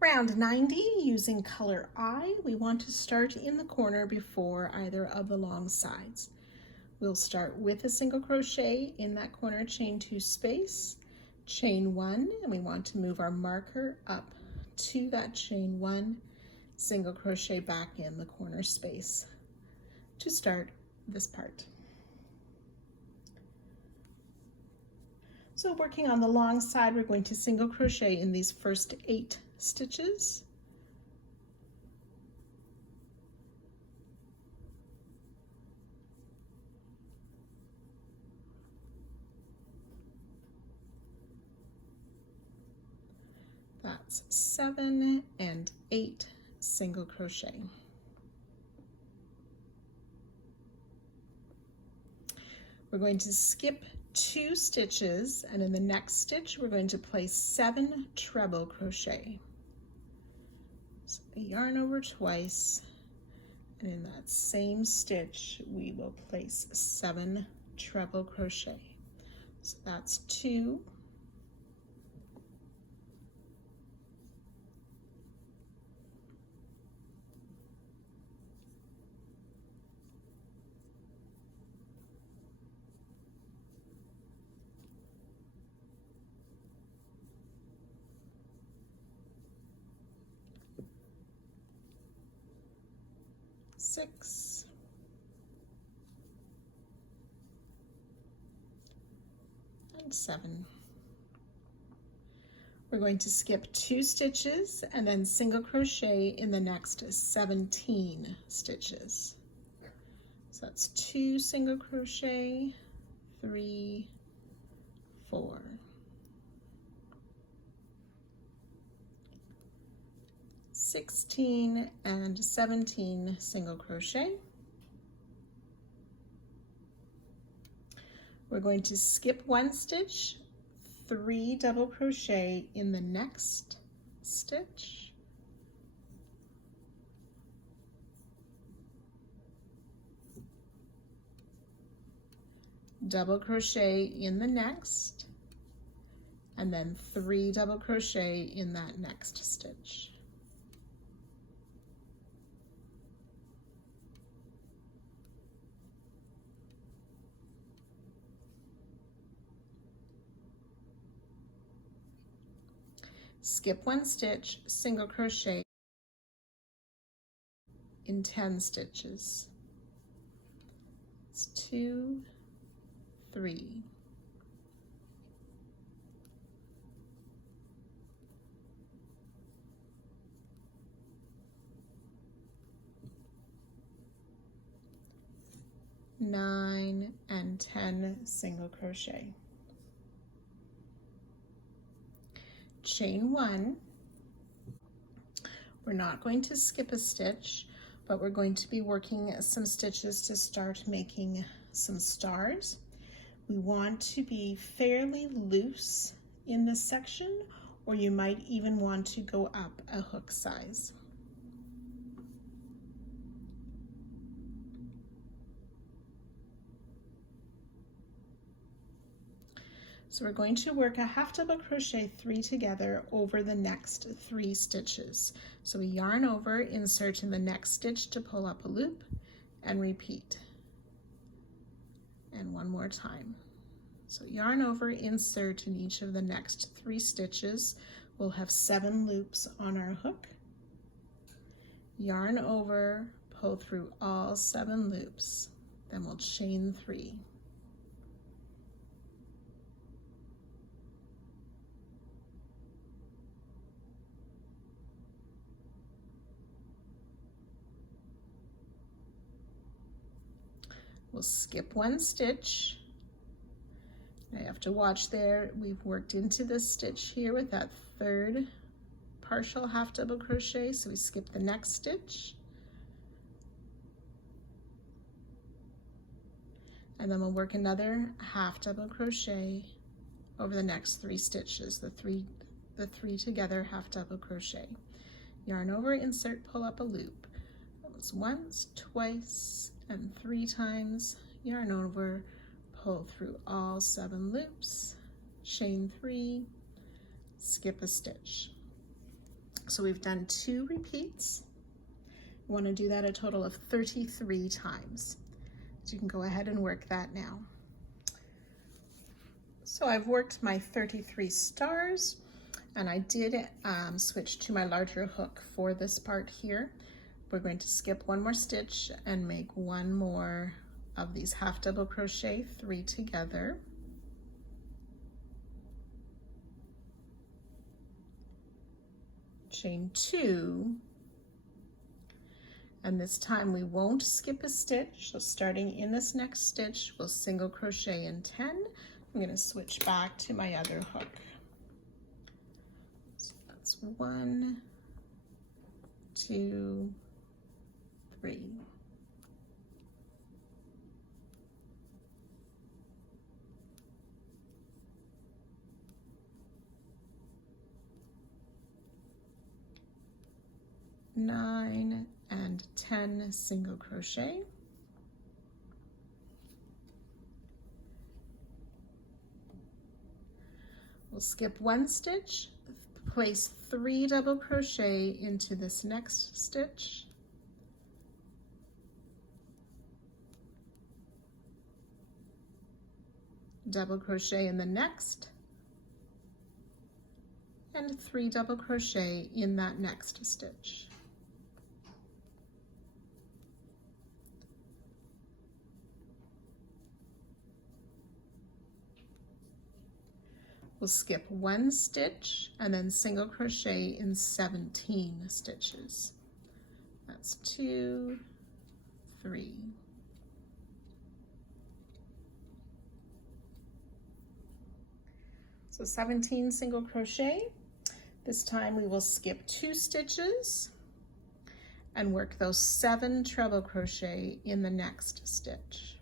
Round 90, using color I, we want to start in the corner before either of the long sides. We'll start with a single crochet in that corner, chain 2 space, chain 1, and we want to move our marker up to that chain 1, single crochet back in the corner space to start this part. So working on the long side, we're going to single crochet in these first 8 stitches. That's 7 and 8 single crochet. We're going to skip 2 stitches, and in the next stitch we're going to place 7 treble crochet. So yarn over twice, and in that same stitch we will place 7 treble crochet. So that's 2, 6, and 7. We're going to skip 2 stitches and then single crochet in the next 17 stitches. So that's 2 single crochet, 3, 4. 16 and 17 single crochet. We're going to skip 1 stitch, 3 double crochet in the next stitch, double crochet in the next, and then 3 double crochet in that next stitch. Skip 1 stitch, single crochet in 10 stitches. It's 2, 3. Nine and 10 single crochet. Chain 1. We're not going to skip a stitch, but we're going to be working some stitches to start making some stars. We want to be fairly loose in this section, or you might even want to go up a hook size. So we're going to work a half double crochet 3 together over the next 3 stitches. So we yarn over, insert in the next stitch to pull up a loop, and repeat. And one more time. So yarn over, insert in each of the next 3 stitches. We'll have 7 loops on our hook. Yarn over, pull through all 7 loops. Then we'll chain 3. We'll skip 1 stitch. I have to watch there. We've worked into this stitch here with that 3rd partial half double crochet, so we skip the next stitch. And then we'll work another half double crochet over the next 3 stitches, the three together half double crochet. Yarn over, insert, pull up a loop. That was once, twice, and 3 times. Yarn over, pull through all 7 loops, chain 3, skip a stitch. So we've done 2 repeats. You want to do that a total of 33 times. So you can go ahead and work that now. So I've worked my 33 stars, and I did switch to my larger hook for this part here. We're going to skip 1 more stitch and make 1 more of these half double crochet, 3 together. Chain 2, and this time we won't skip a stitch. So starting in this next stitch, we'll single crochet in 10. I'm going to switch back to my other hook. So that's 1, 2, 3. Nine and 10 single crochet. We'll skip 1 stitch, place 3 double crochet into this next stitch. Double crochet in the next, and 3 double crochet in that next stitch. We'll skip 1 stitch and then single crochet in 17 stitches. That's 2, 3. So 17 single crochet. This time we will skip 2 stitches and work those 7 treble crochet in the next stitch.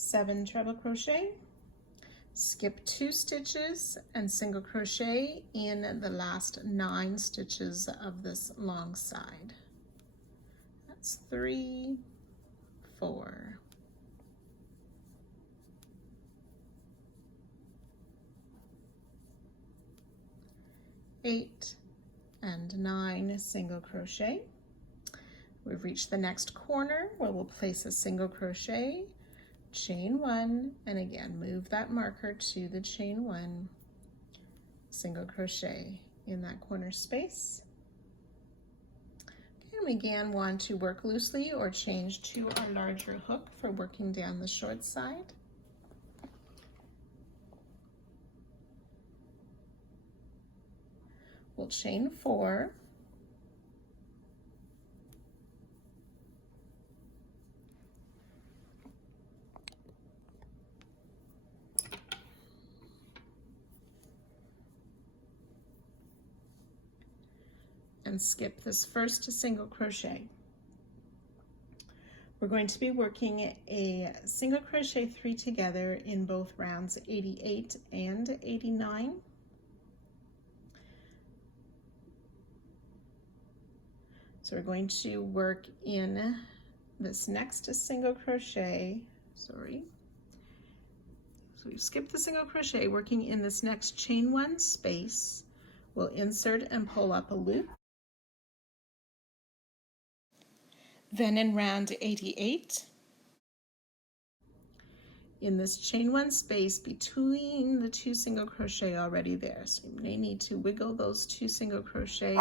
Seven treble crochet, skip 2 stitches and single crochet in the last 9 stitches of this long side. That's 3, 4. Eight and 9 single crochet. We've reached the next corner where we'll place a single crochet, chain 1, and again move that marker to the chain 1, single crochet in that corner space. Okay, and we again want to work loosely or change to our larger hook for working down the short side. We'll chain 4. And skip this first single crochet. We're going to be working a single crochet 3 together in both rounds 88 and 89. So we're going to work in this next single crochet, so we've skipped the single crochet, working in this next chain 1 space. We'll insert and pull up a loop. Then in round 88, in this chain 1 space between the 2 single crochet already there, so you may need to wiggle those 2 single crochet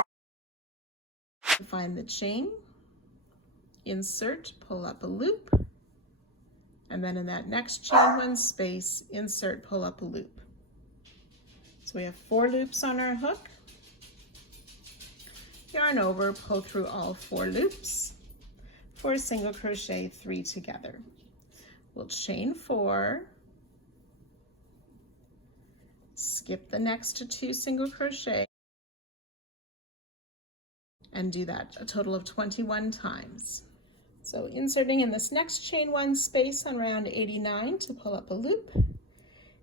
to find the chain, insert, pull up a loop, and then in that next chain 1 space, insert, pull up a loop. So we have 4 loops on our hook. Yarn over, pull through all 4 loops for a single crochet 3 together. We'll chain 4, skip the next 2 single crochet, and do that a total of 21 times. So inserting in this next chain 1 space on round 89 to pull up a loop,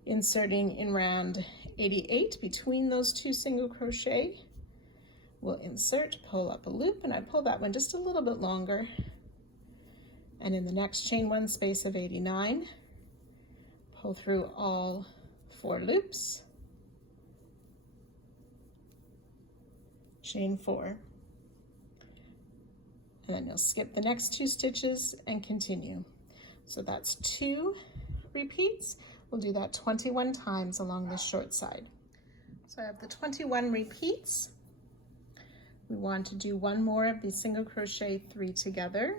inserting in round 88 between those 2 single crochet, We'll insert, pull up a loop, and I pull that one just a little bit longer. And in the next chain 1 space of 89, pull through all 4 loops, chain 4, and then you'll skip the next 2 stitches and continue. So that's 2 repeats. We'll do that 21 times along the short side. So I have the 21 repeats. We want to do 1 more of these single crochet 3 together.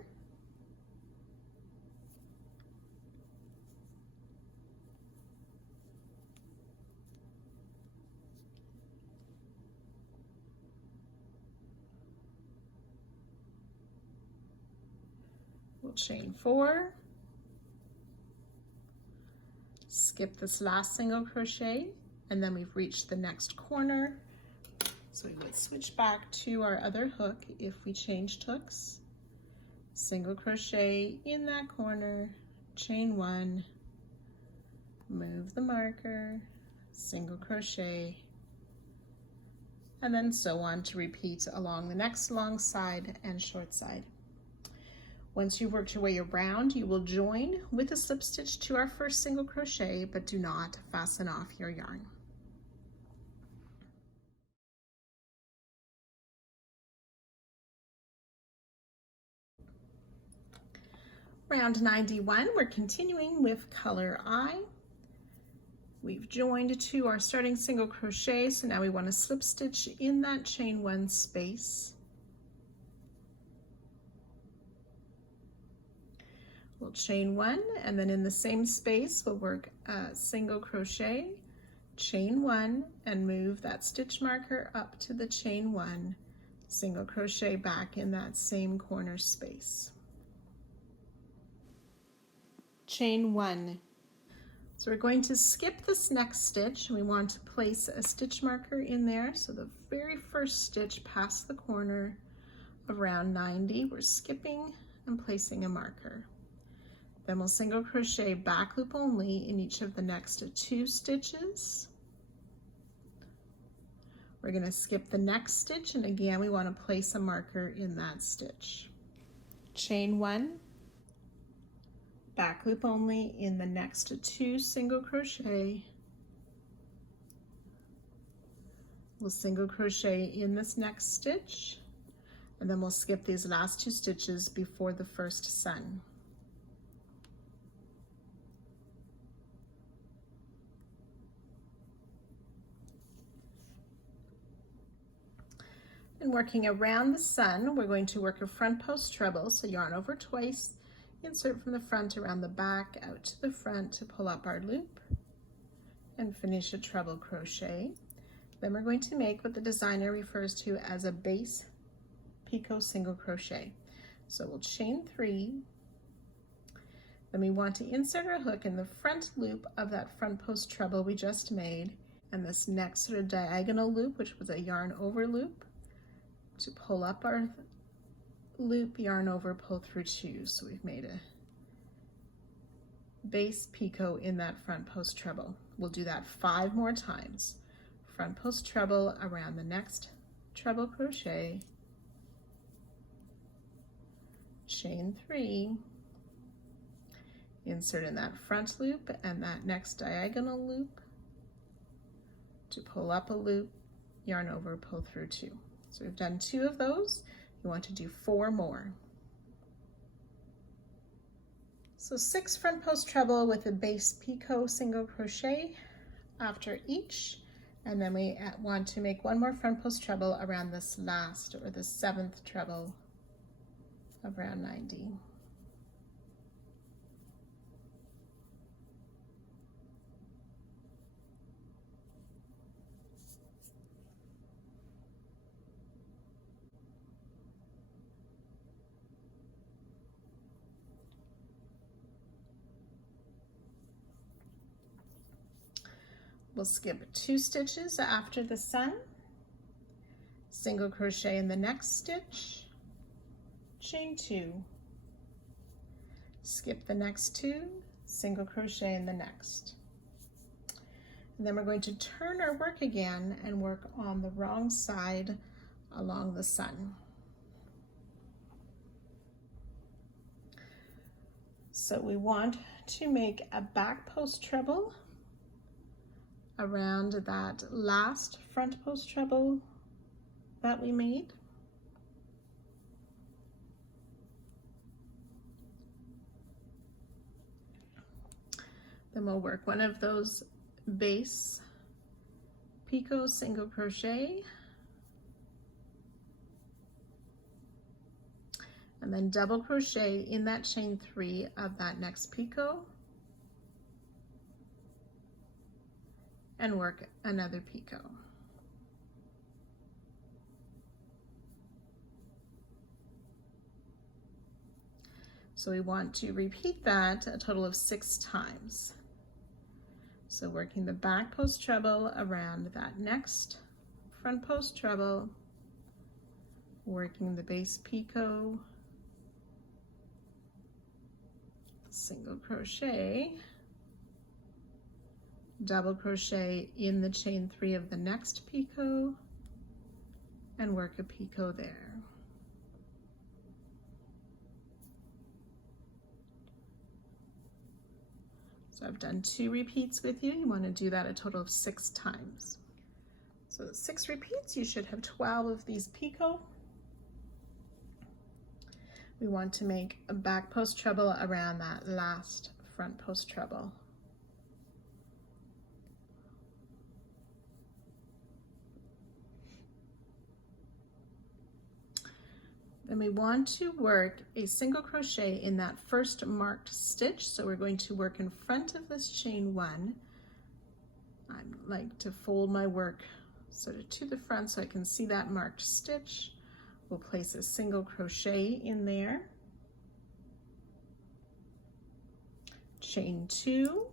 We'll chain 4, skip this last single crochet, and then we've reached the next corner. So we would switch back to our other hook if we changed hooks. Single crochet in that corner, chain 1, move the marker, single crochet, and then so on to repeat along the next long side and short side. Once you've worked your way around, you will join with a slip stitch to our first single crochet, but do not fasten off your yarn. Round 91, we're continuing with color I. We've joined to our starting single crochet, so now we want to slip stitch in that chain 1 space. We'll chain 1, and then in the same space we'll work a single crochet, chain 1, and move that stitch marker up to the chain 1, single crochet back in that same corner space. Chain 1. So we're going to skip this next stitch. We want to place a stitch marker in there. So the very first stitch past the corner of round 90, we're skipping and placing a marker. Then we'll single crochet back loop only in each of the next 2 stitches. We're going to skip the next stitch, and again we want to place a marker in that stitch. Chain 1, back loop only in the next 2 single crochet. We'll single crochet in this next stitch, and then we'll skip these last 2 stitches before the first sun. And working around the sun, we're going to work a front post treble, so yarn over twice, insert from the front around the back out to the front to pull up our loop, and finish a treble crochet. Then we're going to make what the designer refers to as a base picot single crochet. So we'll chain 3, then we want to insert our hook in the front loop of that front post treble we just made, and this next sort of diagonal loop, which was a yarn over loop, to pull up our loop, yarn over, pull through 2. So we've made a base picot in that front post treble. We'll do that 5 more times. Front post treble around the next treble crochet, chain 3, insert in that front loop and that next diagonal loop to pull up a loop, yarn over, pull through 2. So we've done 2 of those. You want to do 4 more. So 6 front post treble with a base picot single crochet after each, and then we want to make 1 more front post treble around this last, or the 7th treble of round 90. We'll skip 2 stitches after the sun, single crochet in the next stitch, chain 2, skip the next 2, single crochet in the next. And then we're going to turn our work again and work on the wrong side along the sun. So we want to make a back post treble around that last front post treble that we made. Then we'll work one of those base picot single crochet, and then double crochet in that chain 3 of that next picot, and work another picot. So we want to repeat that a total of 6 times. So working the back post treble around that next front post treble, working the base picot, single crochet, double crochet in the chain 3 of the next picot, and work a picot there. So I've done 2 repeats with you. You want to do that a total of 6 times. So 6 repeats, you should have 12 of these picot. We want to make a back post treble around that last front post treble. Then we want to work a single crochet in that first marked stitch. So we're going to work in front of this chain 1. I like to fold my work sort of to the front so I can see that marked stitch. We'll place a single crochet in there, chain 2,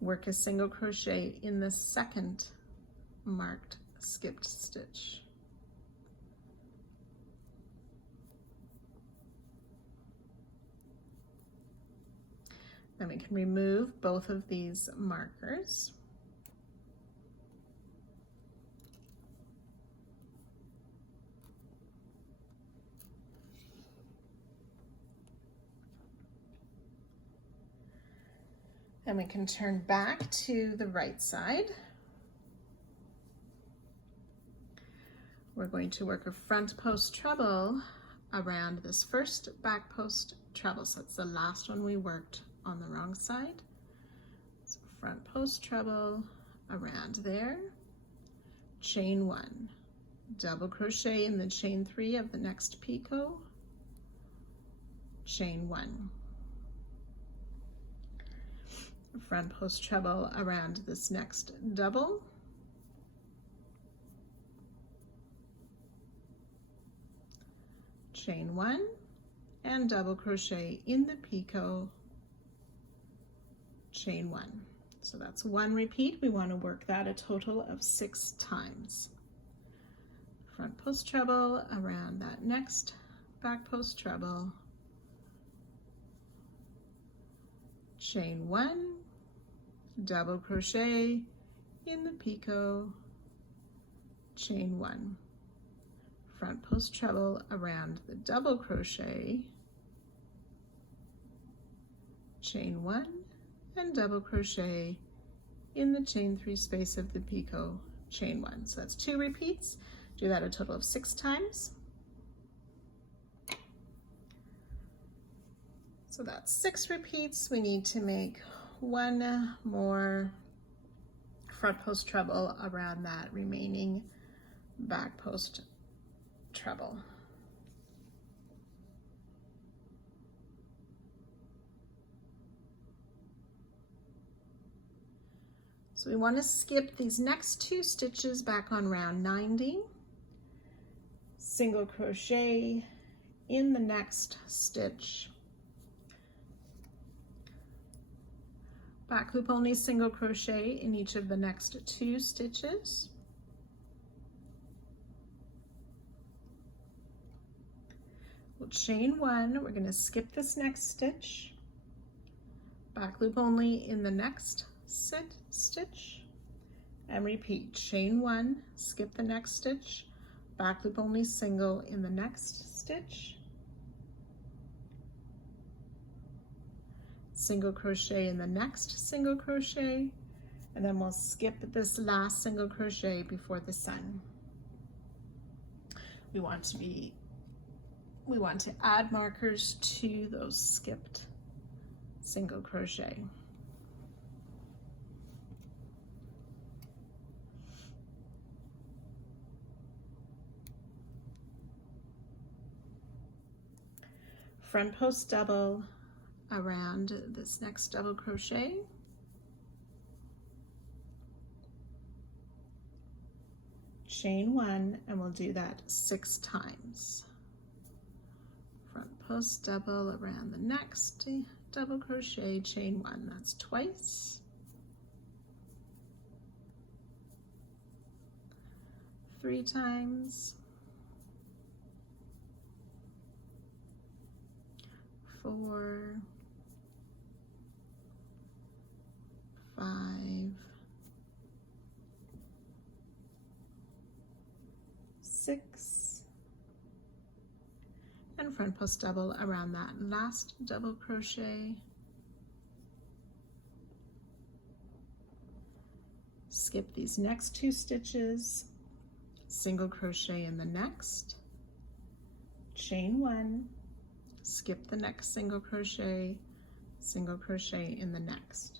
work a single crochet in the second marked skipped stitch. Then we can remove both of these markers. And we can turn back to the right side. We're going to work a front post treble around this first back post treble. So it's the last one we worked on the wrong side. So front post treble around there, chain 1, double crochet in the chain 3 of the next picot, chain 1. Front post treble around this next double, chain 1, and double crochet in the picot, chain 1. So that's 1 repeat. We want to work that a total of 6 times. Front post treble around that next back post treble, chain 1, double crochet in the picot, chain 1. Front post treble around the double crochet, chain 1, and double crochet in the chain 3 space of the picot, chain 1. So that's 2 repeats. Do that a total of 6 times. So that's 6 repeats. We need to make 1 more front post treble around that remaining back post treble. So we want to skip these next 2 stitches back on round 90, single crochet in the next stitch, back loop only single crochet in each of the next 2 stitches, we'll chain 1, we're going to skip this next stitch, back loop only in the next stitch, and repeat, chain 1, skip the next stitch, back loop only single in the next stitch, single crochet in the next single crochet, and then we'll skip this last single crochet before the sun. We want to add markers to those skipped single crochet. Front post double around this next double crochet, chain 1, and we'll do that 6 times. Front post double around the next double crochet, chain 1, that's twice. 3 times. 4, 5, 6, and front post double around that last double crochet. Skip these next 2 stitches, single crochet in the next, chain 1, skip the next single crochet in the next.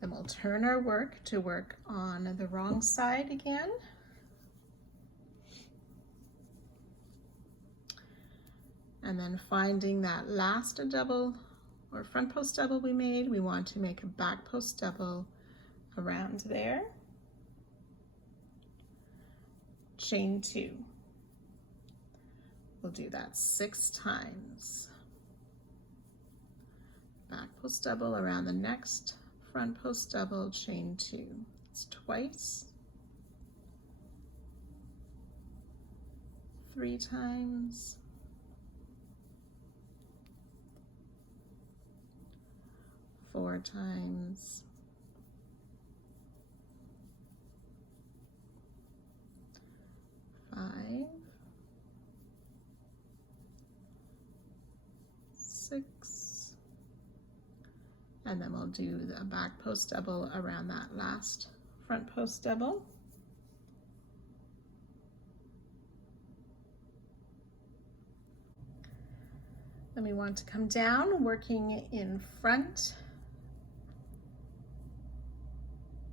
Then we'll turn our work to work on the wrong side again. And then finding that last double or front post double we made, we want to make a back post double around there. Chain 2. We'll do that 6 times. Back post double around the next front post double, chain 2. It's twice. 3 times. 4 times. 5. 6, and then we'll do the back post double around that last front post double. Then we want to come down, working in front,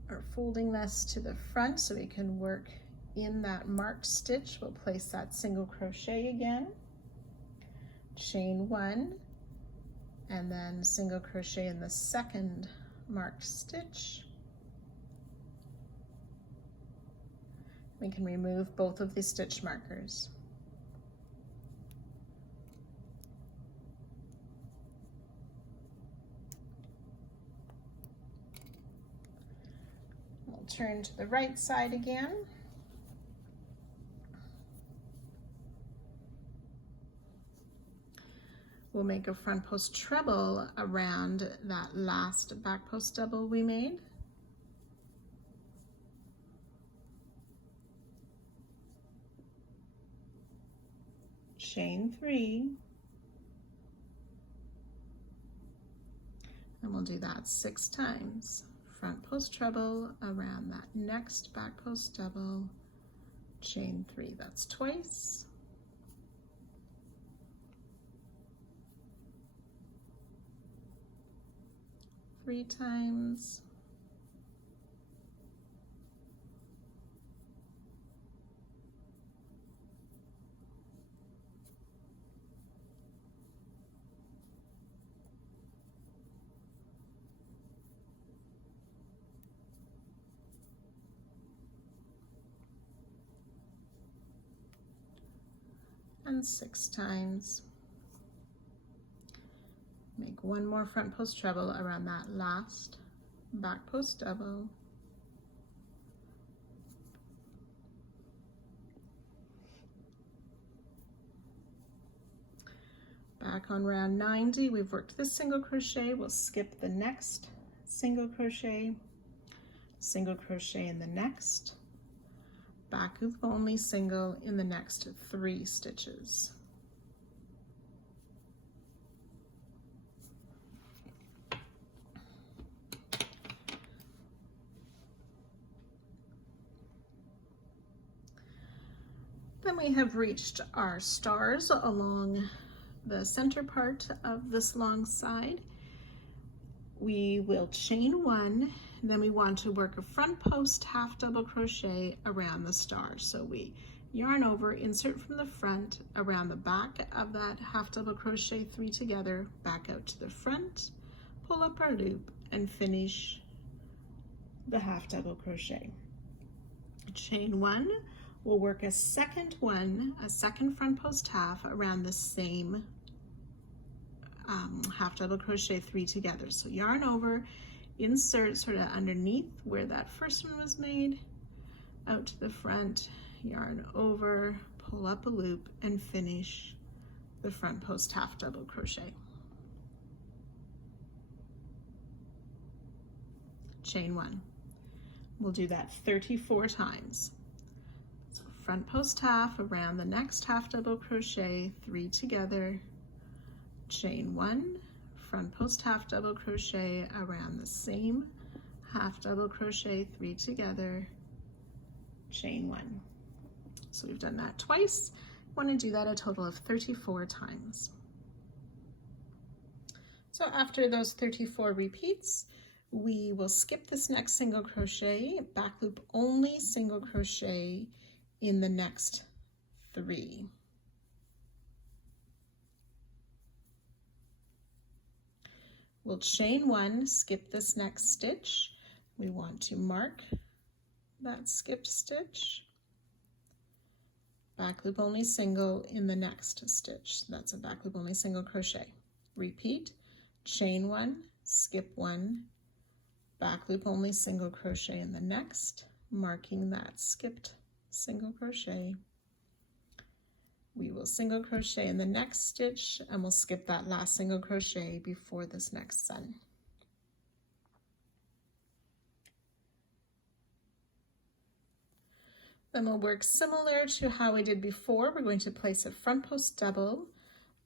or folding this to the front so we can work in that marked stitch. We'll place that single crochet again, chain 1, and then single crochet in the second marked stitch. We can remove both of these stitch markers. We'll turn to the right side again. We'll make a front post treble around that last back post double we made. Chain 3, and we'll do that 6 times. Front post treble around that next back post double, chain 3, that's twice. 3 times. 6 times. Make one more front post treble around that last back post double. Back on round 90, we've worked this single crochet. We'll skip the next single crochet, single crochet in the next, back loop only single in the next 3 stitches. Then we have reached our stars along the center part of this long side. We will chain 1, then we want to work a front post half double crochet around the star. So we yarn over, insert from the front, around the back of that half double crochet 3 together, back out to the front, pull up our loop, and finish the half double crochet. Chain 1, we'll work a second front post half around the same half double crochet 3 together. So yarn over, insert sort of underneath where that first one was made, out to the front, yarn over, pull up a loop, and finish the front post half double crochet. Chain 1. We'll do that 34 times. So front post half around the next half double crochet, 3 together, chain 1, front post half double crochet around the same half double crochet, 3 together, chain 1. So we've done that twice. Want to do that a total of 34 times. So after those 34 repeats, we will skip this next single crochet, back loop only single crochet in the next 3. We'll chain 1, skip this next stitch. We want to mark that skipped stitch, back loop only single in the next stitch. That's a back loop only single crochet. Repeat, chain 1, skip 1, back loop only single crochet in the next, marking that skipped single crochet. We will single crochet in the next stitch and we'll skip that last single crochet before this next sun. Then we'll work similar to how we did before. We're going to place a front post double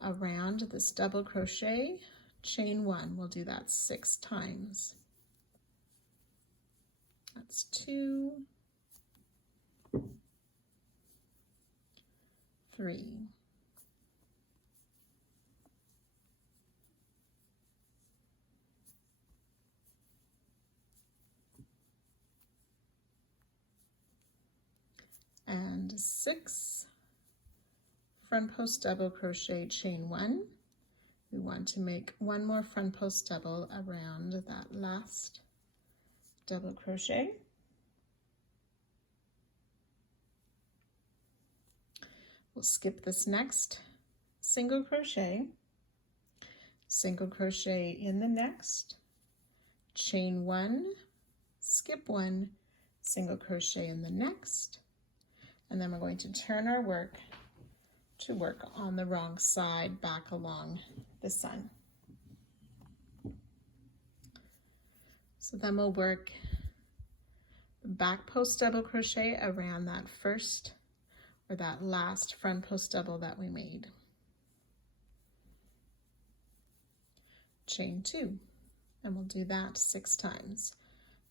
around this double crochet, chain 1. We'll do that 6 times. That's 2, 3, 6. Front post double crochet, chain 1. We want to make 1 more front post double around that last double crochet. We'll skip this next single crochet in the next, chain 1, skip 1, single crochet in the next, and then we're going to turn our work to work on the wrong side back along the sun. So then we'll work the back post double crochet around that first or that last front post double that we made. Chain 2, and we'll do that 6 times.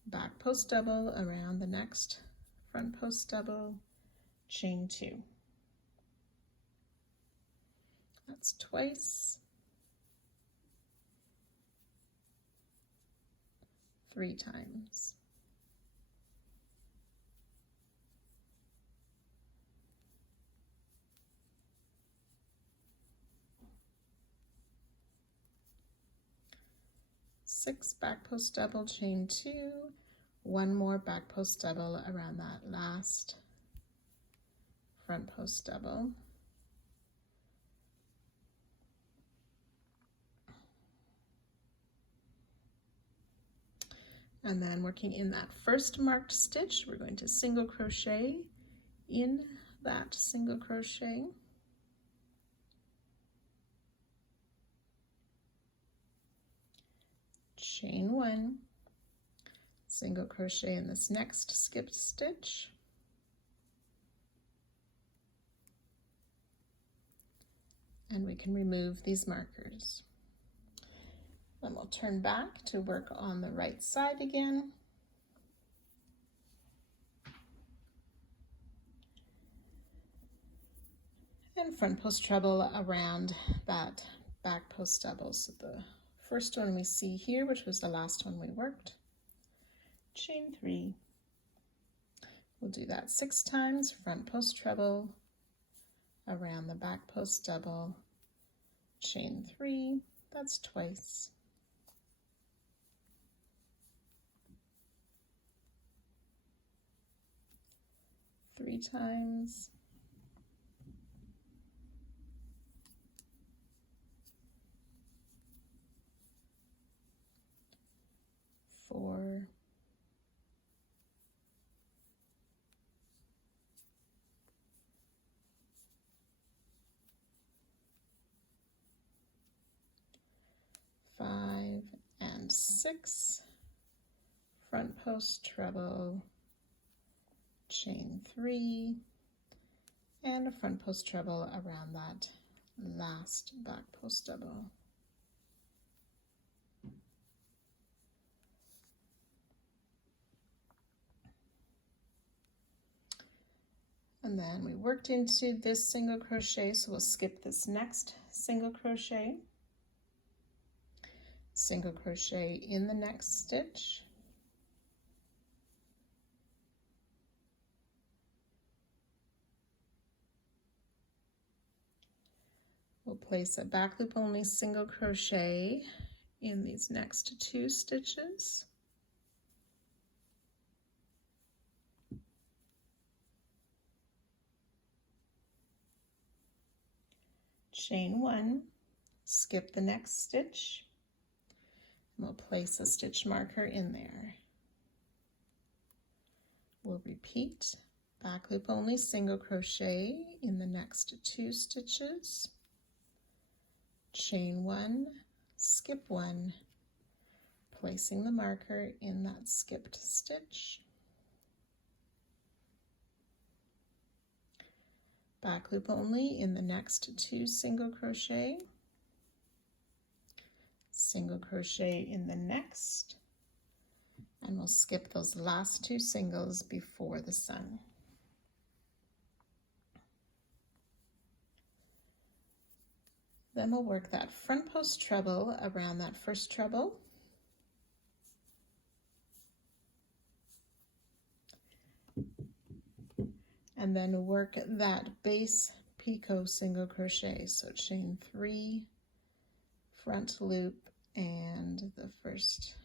Back post double around the next front post double, chain 2. That's twice. 3 times. Six back post double, chain 2, 1 more back post double around that last front post double. And then working in that first marked stitch, we're going to single crochet in that single crochet. Chain 1, single crochet in this next skipped stitch, and we can remove these markers. Then we'll turn back to work on the right side again. And front post treble around that back post double. So the first one we see here, which was the last one we worked, chain 3. We'll do that 6 times, front post treble around the back post double, chain 3, that's twice. Three times. 4, 5 and 6, front post treble, chain 3, and a front post treble around that last back post double. And then we worked into this single crochet, so we'll skip this next single crochet, single crochet in the next stitch, we'll place a back loop only single crochet in these next 2 stitches. Chain 1, skip the next stitch, and we'll place a stitch marker in there. We'll repeat back loop only single crochet in the next 2 stitches, chain 1, skip 1, placing the marker in that skipped stitch, back loop only in the next 2 single crochet, single crochet in the next, and we'll skip those last 2 singles before the sun. Then we'll work that front post treble around that first treble, and then work that base picot single crochet. So chain 3, front loop, and the first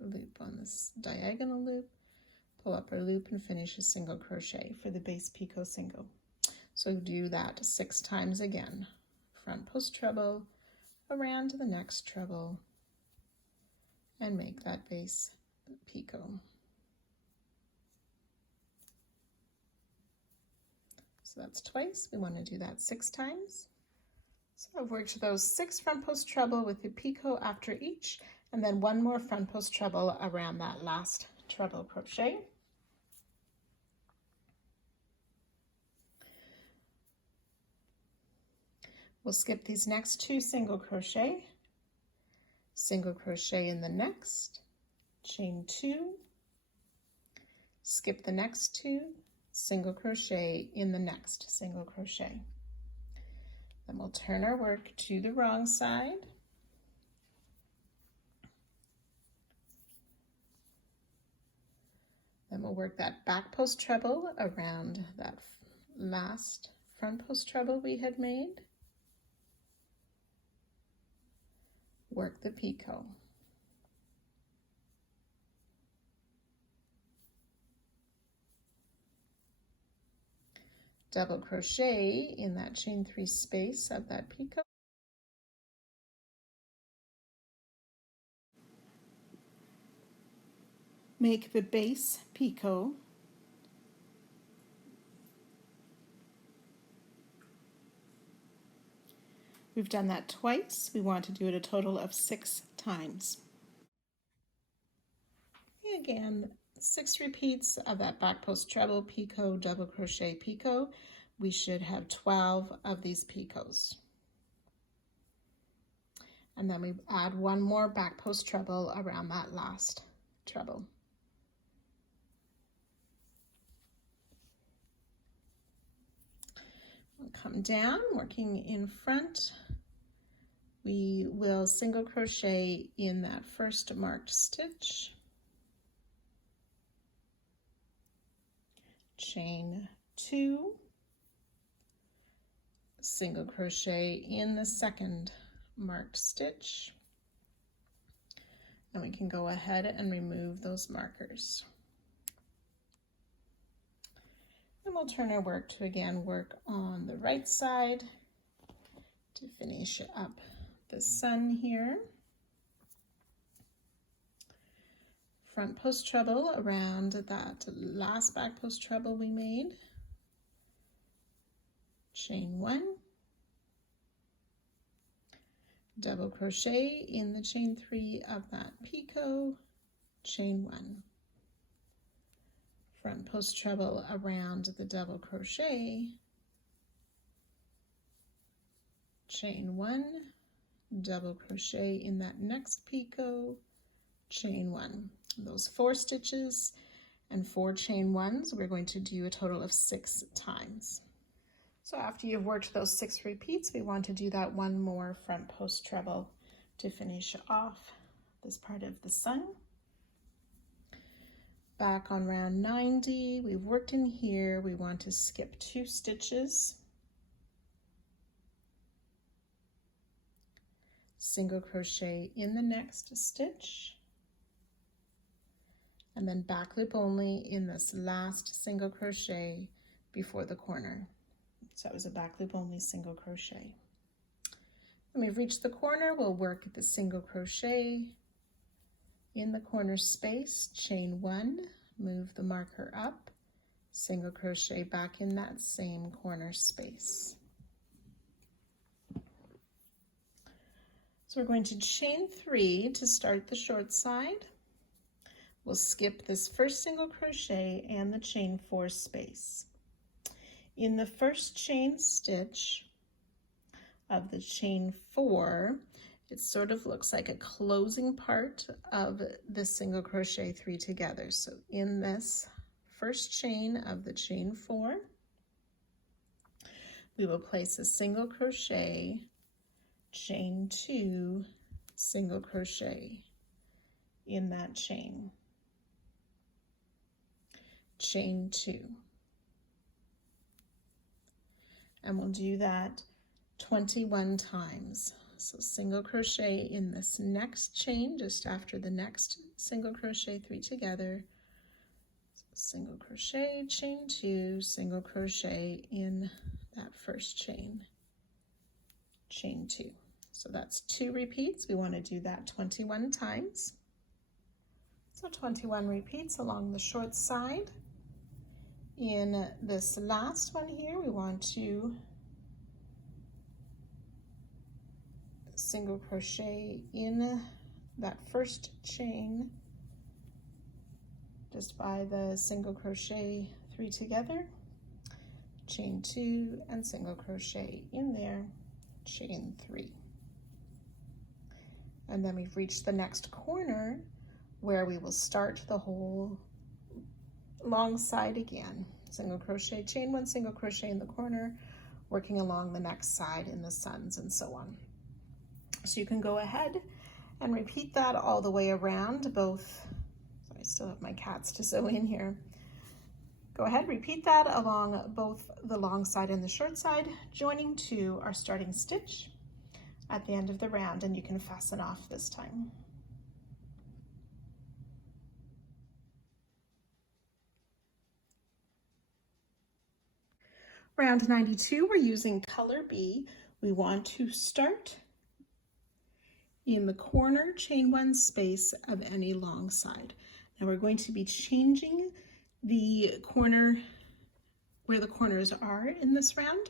loop on this diagonal loop, pull up our loop and finish a single crochet for the base picot single. So do that 6 times again, front post treble around the next treble, and make that base picot. So that's twice. We want to do that 6 times. So I've worked those 6 front post treble with the picot after each, and then 1 more front post treble around that last treble crochet. We'll skip these next 2 single crochet in the next, chain 2, skip the next 2, single crochet in the next single crochet. Then we'll turn our work to the wrong side. Then we'll work that back post treble around that last front post treble we had made. Work the picot. Double crochet in that chain 3 space of that picot. Make the base picot. We've done that twice. We want to do it a total of 6 times. again, 6 repeats of that back post treble, picot, double crochet, picot. We should have 12 of these picots. And then we add 1 more back post treble around that last treble. We'll come down, working in front. We will single crochet in that first marked stitch, chain 2, single crochet in the second marked stitch, and we can go ahead and remove those markers. And we'll turn our work to again work on the right side to finish up the sun here. Front post treble around that last back post treble we made, chain 1, double crochet in the chain 3 of that picot, chain 1, front post treble around the double crochet, chain 1, double crochet in that next picot, chain 1. Those 4 stitches and 4 chain 1s, we're going to do a total of 6 times. So after you've worked those 6 repeats, we want to do that 1 more front post treble to finish off this part of the sun. Back on round 90, we've worked in here, we want to skip 2 stitches, single crochet in the next stitch, and then back loop only in this last single crochet before the corner. So that was a back loop only single crochet. When we've reached the corner, we'll work the single crochet in the corner space, chain 1, move the marker up, single crochet back in that same corner space. So we're going to chain 3 to start the short side. We'll skip this first single crochet and the chain 4 space. In the first chain stitch of the chain 4, it sort of looks like a closing part of the single crochet 3 together. So in this first chain of the chain 4, we will place a single crochet, chain 2, single crochet in that chain, chain 2, and we'll do that 21 times. So single crochet in this next chain just after the next single crochet 3 together, so single crochet, chain 2, single crochet in that first chain, chain 2. So that's 2 repeats. We want to do that 21 times. So 21 repeats along the short side. In this last one here, we want to single crochet in that first chain just by the single crochet 3 together, chain 2, and single crochet in there, chain 3. And then we've reached the next corner where we will start the whole long side again. Single crochet, chain 1, single crochet in the corner, working along the next side in the suns and so on. So you can go ahead and repeat that all the way around both. I still have my cats to sew in here. Go ahead, repeat that along both the long side and the short side, joining to our starting stitch at the end of the round, and you can fasten off this time. Round 92, we're using color B. We want to start in the corner chain 1 space of any long side. Now we're going to be changing the corner where the corners are in this round.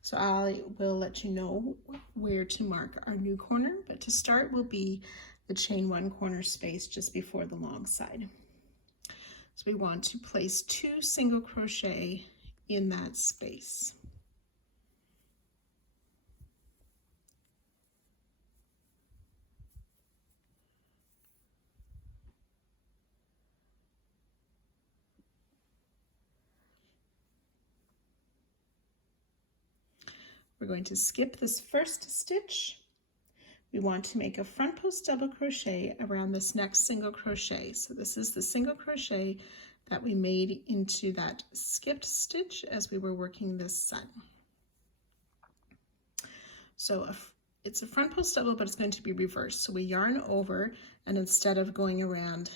So I will let you know where to mark our new corner, but to start will be the chain 1 corner space just before the long side. So we want to place 2 single crochet in that space. We're going to skip this first stitch. We want to make a front post double crochet around this next single crochet. So this is the single crochet that we made into that skipped stitch as we were working this sun. So it's a front post double, but it's going to be reversed. So we yarn over, and instead of going around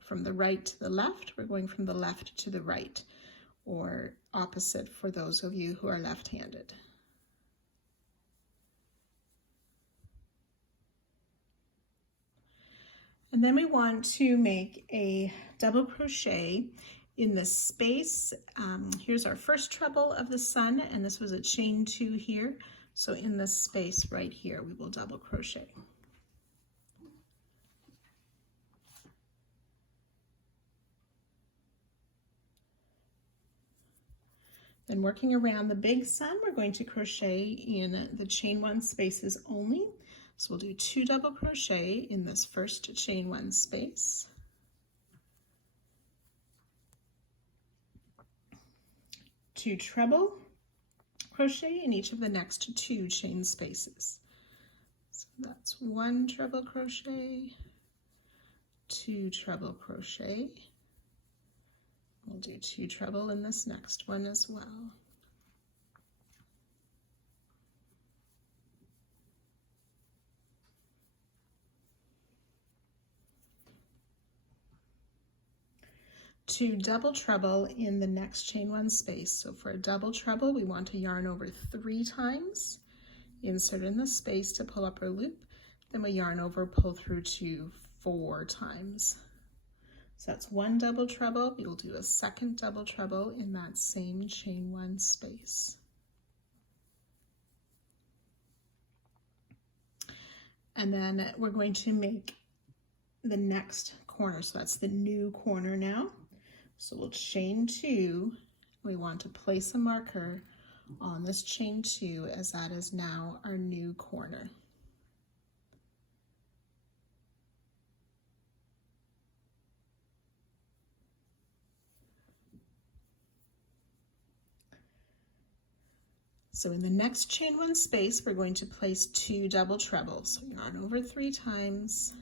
from the right to the left, we're going from the left to the right, or opposite for those of you who are left-handed. And then we want to make a double crochet in the space. Here's our first treble of the sun, and this was a chain 2 here. So in this space right here, we will double crochet. Then working around the big sun, we're going to crochet in the chain 1 spaces only. So we'll do 2 double crochet in this first chain 1 space. 2 treble crochet in each of the next 2 chain spaces. So that's 1 treble crochet, 2 treble crochet. We'll do 2 treble in this next one as well. To double treble in the next chain 1 space. So for a double treble, we want to yarn over 3 times, insert in the space to pull up our loop, then we yarn over, pull through 4 times. So that's 1 double treble. We'll do a second double treble in that same chain 1 space. And then we're going to make the next corner. So that's the new corner now. So we'll chain 2. We want to place a marker on this chain 2 as that is now our new corner. So in the next chain 1 space, we're going to place 2 double trebles. So yarn over 3 times.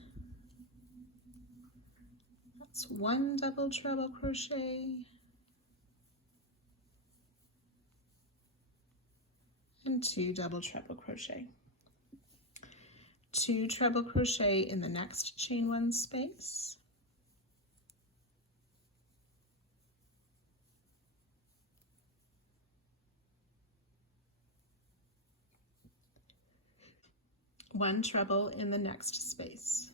That's 1 double treble crochet and 2 double treble crochet. 2 treble crochet in the next chain 1 space. One treble in the next space.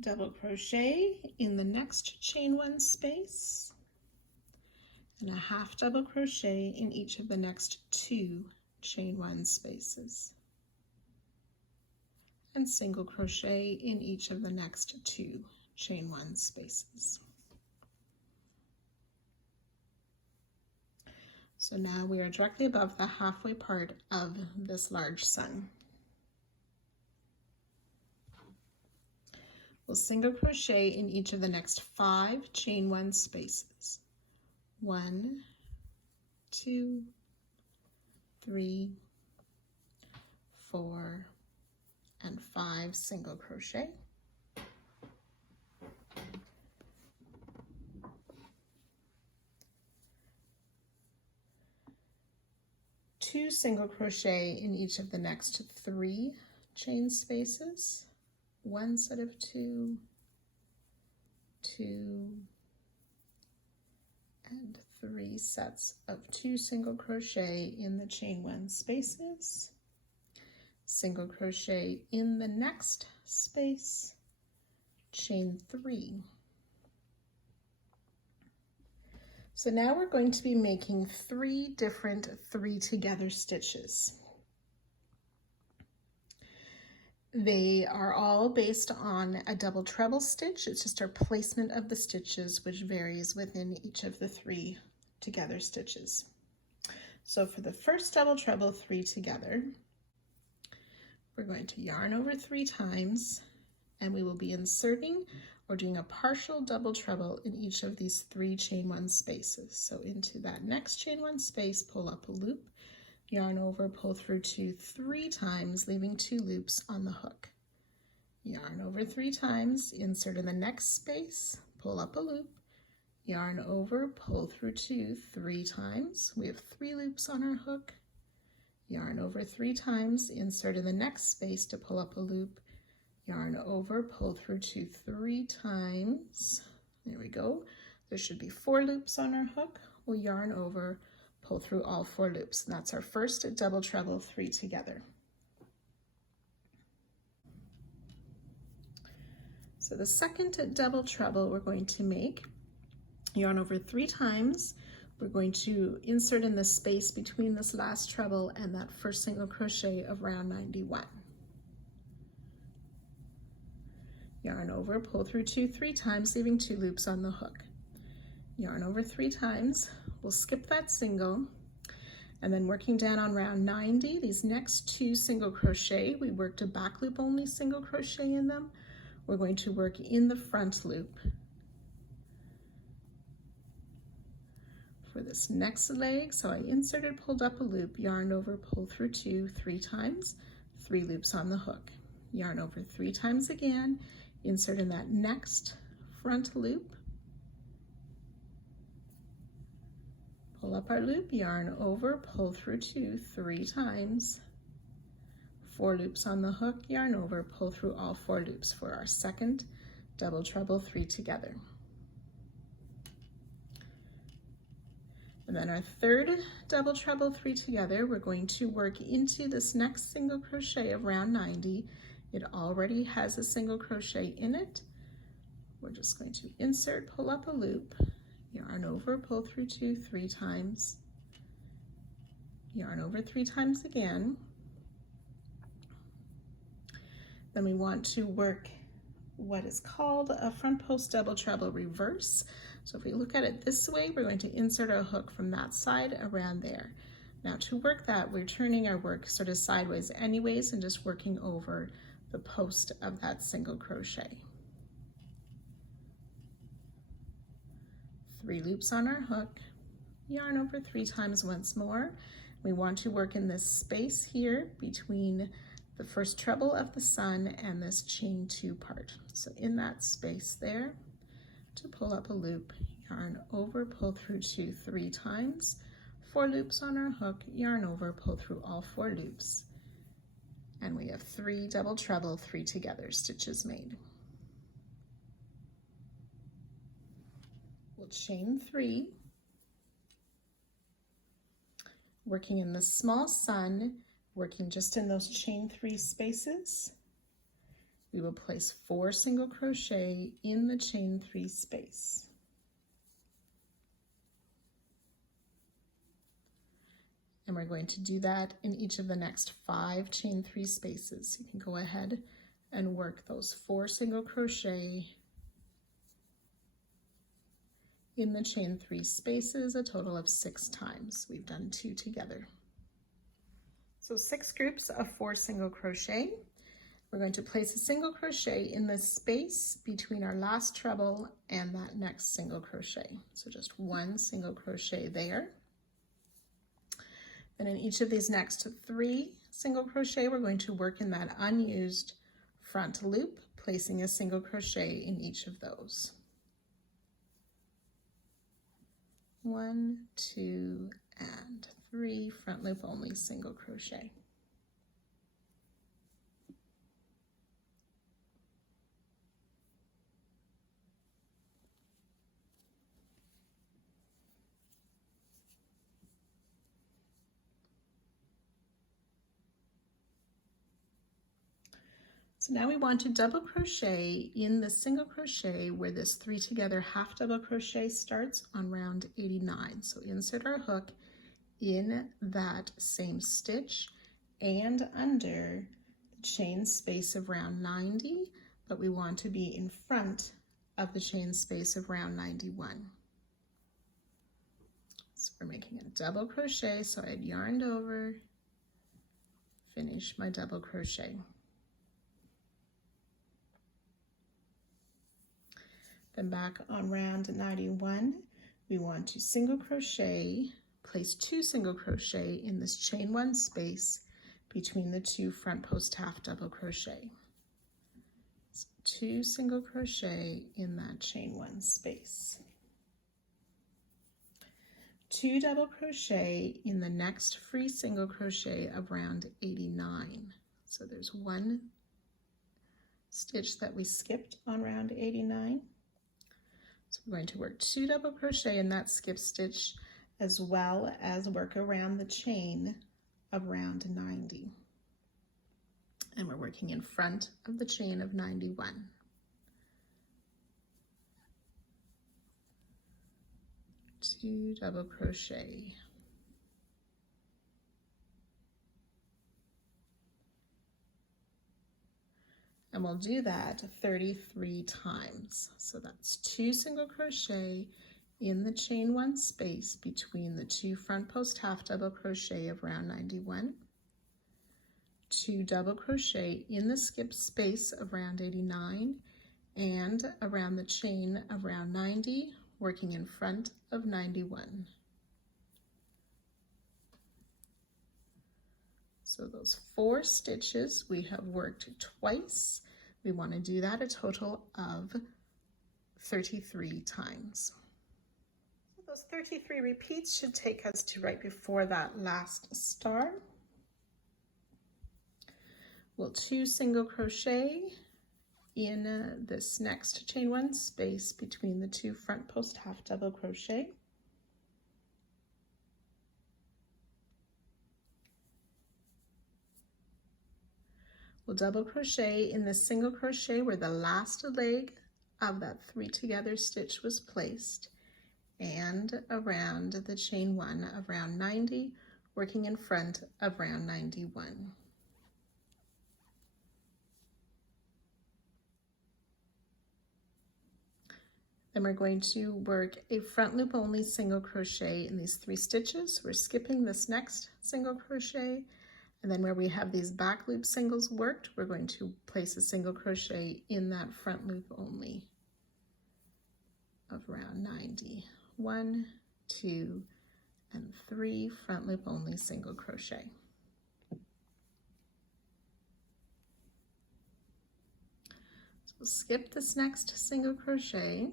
Double crochet in the next chain 1 space, and a half double crochet in each of the next 2 chain 1 spaces, and single crochet in each of the next 2 chain 1 spaces. So now we are directly above the halfway part of this large sun. We'll single crochet in each of the next 5 chain 1 spaces. 1, 2, 3, 4, and 5 single crochet. Two single crochet in each of the next 3 chain spaces. 1 set of 2, 2, and 3 sets of 2 single crochet in the chain 1 spaces. Single crochet in the next space, chain 3. So now we're going to be making 3 different 3 together stitches. They are all based on a double treble stitch. It's just our placement of the stitches which varies within each of the 3 together stitches. So for the first double treble 3 together, we're going to yarn over 3 times, and we will be inserting or doing a partial double treble in each of these 3 chain 1 spaces. So into that next chain 1 space, pull up a loop, yarn over, pull through 2 3 times, leaving 2 loops on the hook. Yarn over 3 times, insert in the next space, pull up a loop, yarn over, pull through 2 3 times. We have 3 loops on our hook. Yarn over 3 times, insert in the next space to pull up a loop, yarn over, pull through 2 3 times. There we go. There should be 4 loops on our hook. We'll yarn over, pull through all 4 loops. And that's our first double treble 3 together. So the second double treble we're going to make, yarn over 3 times. We're going to insert in the space between this last treble and that first single crochet of round 91. Yarn over, pull through 2 3 times, leaving 2 loops on the hook. Yarn over 3 times. We'll skip that single, and then working down on round 90, these next 2 single crochet, we worked a back loop only single crochet in them. We're going to work in the front loop. For this next leg, so I inserted, pulled up a loop, yarned over, pull through 2 3 times, 3 loops on the hook. Yarn over 3 times again, insert in that next front loop, pull up our loop, yarn over, pull through 2 3 times, 4 loops on the hook, yarn over, pull through all 4 loops for our second double treble 3 together. And then our third double treble 3 together, we're going to work into this next single crochet of round 90. It already has a single crochet in it. We're just going to insert, pull up a loop, yarn over, pull through 2 3 times, yarn over 3 times again. Then we want to work what is called a front post double treble reverse. So if we look at it this way, we're going to insert our hook from that side around there. Now to work that, we're turning our work sort of sideways anyways and just working over the post of that single crochet. 3 loops on our hook, yarn over 3 times once more. We want to work in this space here between the first treble of the sun and this chain 2 part. So in that space there, to pull up a loop, yarn over, pull through 2 3 times, 4 loops on our hook, yarn over, pull through all 4 loops, and we have 3 double treble 3 together stitches made. We'll chain 3, working in the small sun, working just in those chain 3 spaces. We will place 4 single crochet in the chain 3 space. And we're going to do that in each of the next 5 chain 3 spaces. You can go ahead and work those 4 single crochet in the chain 3 spaces, a total of 6 times. We've done 2 together. So 6 groups of 4 single crochet. We're going to place a single crochet in the space between our last treble and that next single crochet. So just 1 single crochet there. Then in each of these next 3 single crochet, we're going to work in that unused front loop, placing a single crochet in each of those. 1, 2, and 3, front loop only single crochet. So now we want to double crochet in the single crochet where this 3 together half double crochet starts on round 89. So insert our hook in that same stitch and under the chain space of round 90, but we want to be in front of the chain space of round 91. So we're making a double crochet, so I had yarned over, finish my double crochet. Then back on round 91, we want to single crochet, place 2 single crochet in this chain 1 space between the 2 front post half double crochet. So 2 single crochet in that chain 1 space. 2 double crochet in the next free single crochet of round 89. So there's 1 stitch that we skipped on round 89. So we're going to work 2 double crochet in that skip stitch, as well as work around the chain of round 90. And we're working in front of the chain of 91. Two double crochet. And we'll do that 33 times. So that's 2 single crochet in the chain 1 space between the 2 front post half double crochet of round 91, 2 double crochet in the skip space of round 89, and around the chain of round 90, working in front of 91. So those 4 stitches we have worked twice. We want to do that a total of 33 times. So those 33 repeats should take us to right before that last star. We'll 2 single crochet in this next chain 1 space between the 2 front post half double crochet. We'll double crochet in the single crochet where the last leg of that 3 together stitch was placed, and around the chain 1 of round 90, working in front of round 91. Then we're going to work a front loop only single crochet in these 3 stitches. We're skipping this next single crochet, and then where we have these back loop singles worked, we're going to place a single crochet in that front loop only of round 90. 1, 2, and 3 front loop only single crochet. So we'll skip this next single crochet.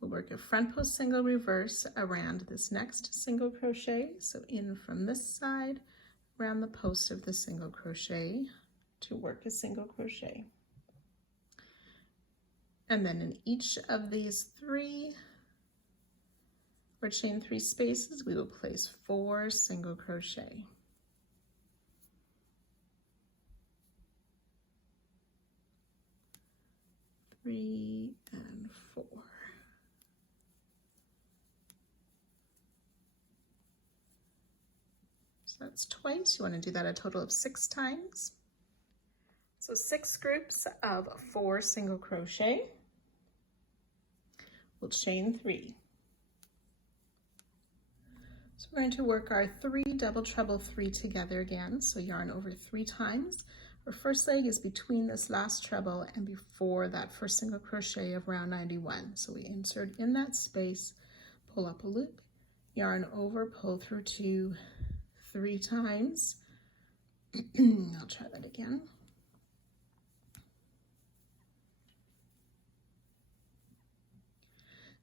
We'll work a front post single reverse around this next single crochet, so in from this side around the post of the single crochet to work a single crochet. And then in each of these 3 or chain 3 spaces, we will place 4 single crochet. Three and 4. So that's twice. You want to do that a total of 6 times. So 6 groups of 4 single crochet. We'll chain 3. So we're going to work our 3 double treble 3 together again. So yarn over 3 times. Our first leg is between this last treble and before that first single crochet of round 91. So we insert in that space, pull up a loop, yarn over, pull through 2, 3 times. I'll try that again.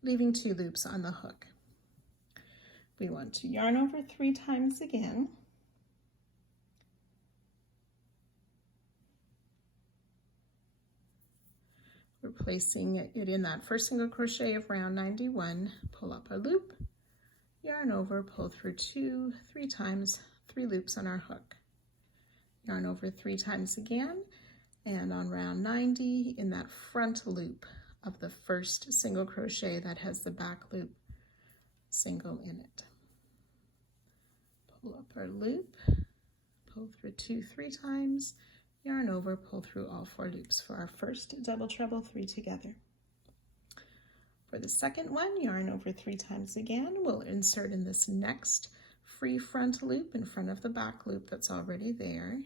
Leaving 2 loops on the hook. We want to yarn over 3 times again. We're placing it in that first single crochet of round 91, pull up our loop, yarn over, pull through 2, 3 times, 3 loops on our hook. Yarn over 3 times again, and on round 90, in that front loop of the first single crochet that has the back loop single in it. Pull up our loop, pull through 2 3 times, yarn over, pull through all 4 loops for our first double treble 3 together. For the second one, yarn over 3 times again. We'll insert in this next free front loop in front of the back loop that's already there.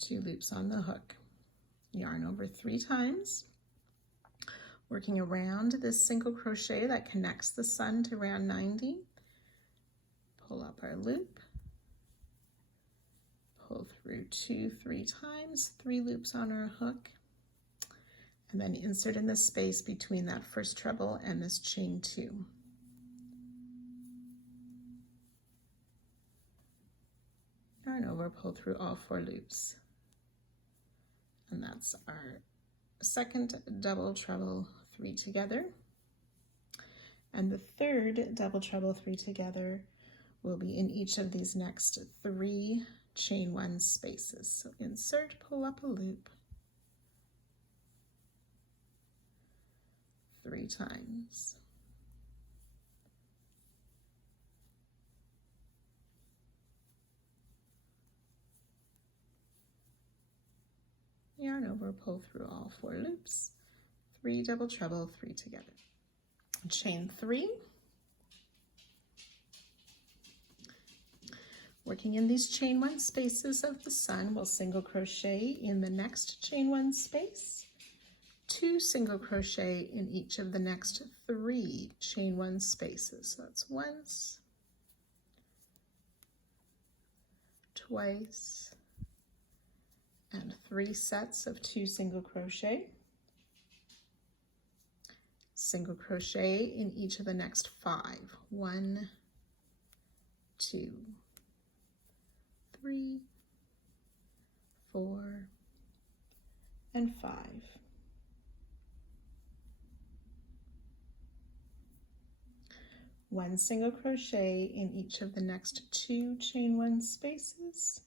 2 loops on the hook. Yarn over 3 times, working around this single crochet that connects the sun to round 90. Pull up our loop, pull through 2 3 times, 3 loops on our hook, and then insert in the space between that first treble and this chain 2. Yarn over, pull through all 4 loops. And that's our second double treble 3 together. And the third double treble 3 together will be in each of these next 3 chain 1 spaces. So insert, pull up a loop 3 times. Yarn over, pull through all 4 loops, 3 double treble 3 together. Chain 3. Working in these chain 1 spaces of the sun, we'll single crochet in the next chain 1 space, 2 single crochet in each of the next 3 chain 1 spaces. So that's once, twice, and 3 sets of 2 single crochet. Single crochet in each of the next 5. 1, 2, 3, 4, and 5. One single crochet in each of the next 2 chain 1 spaces.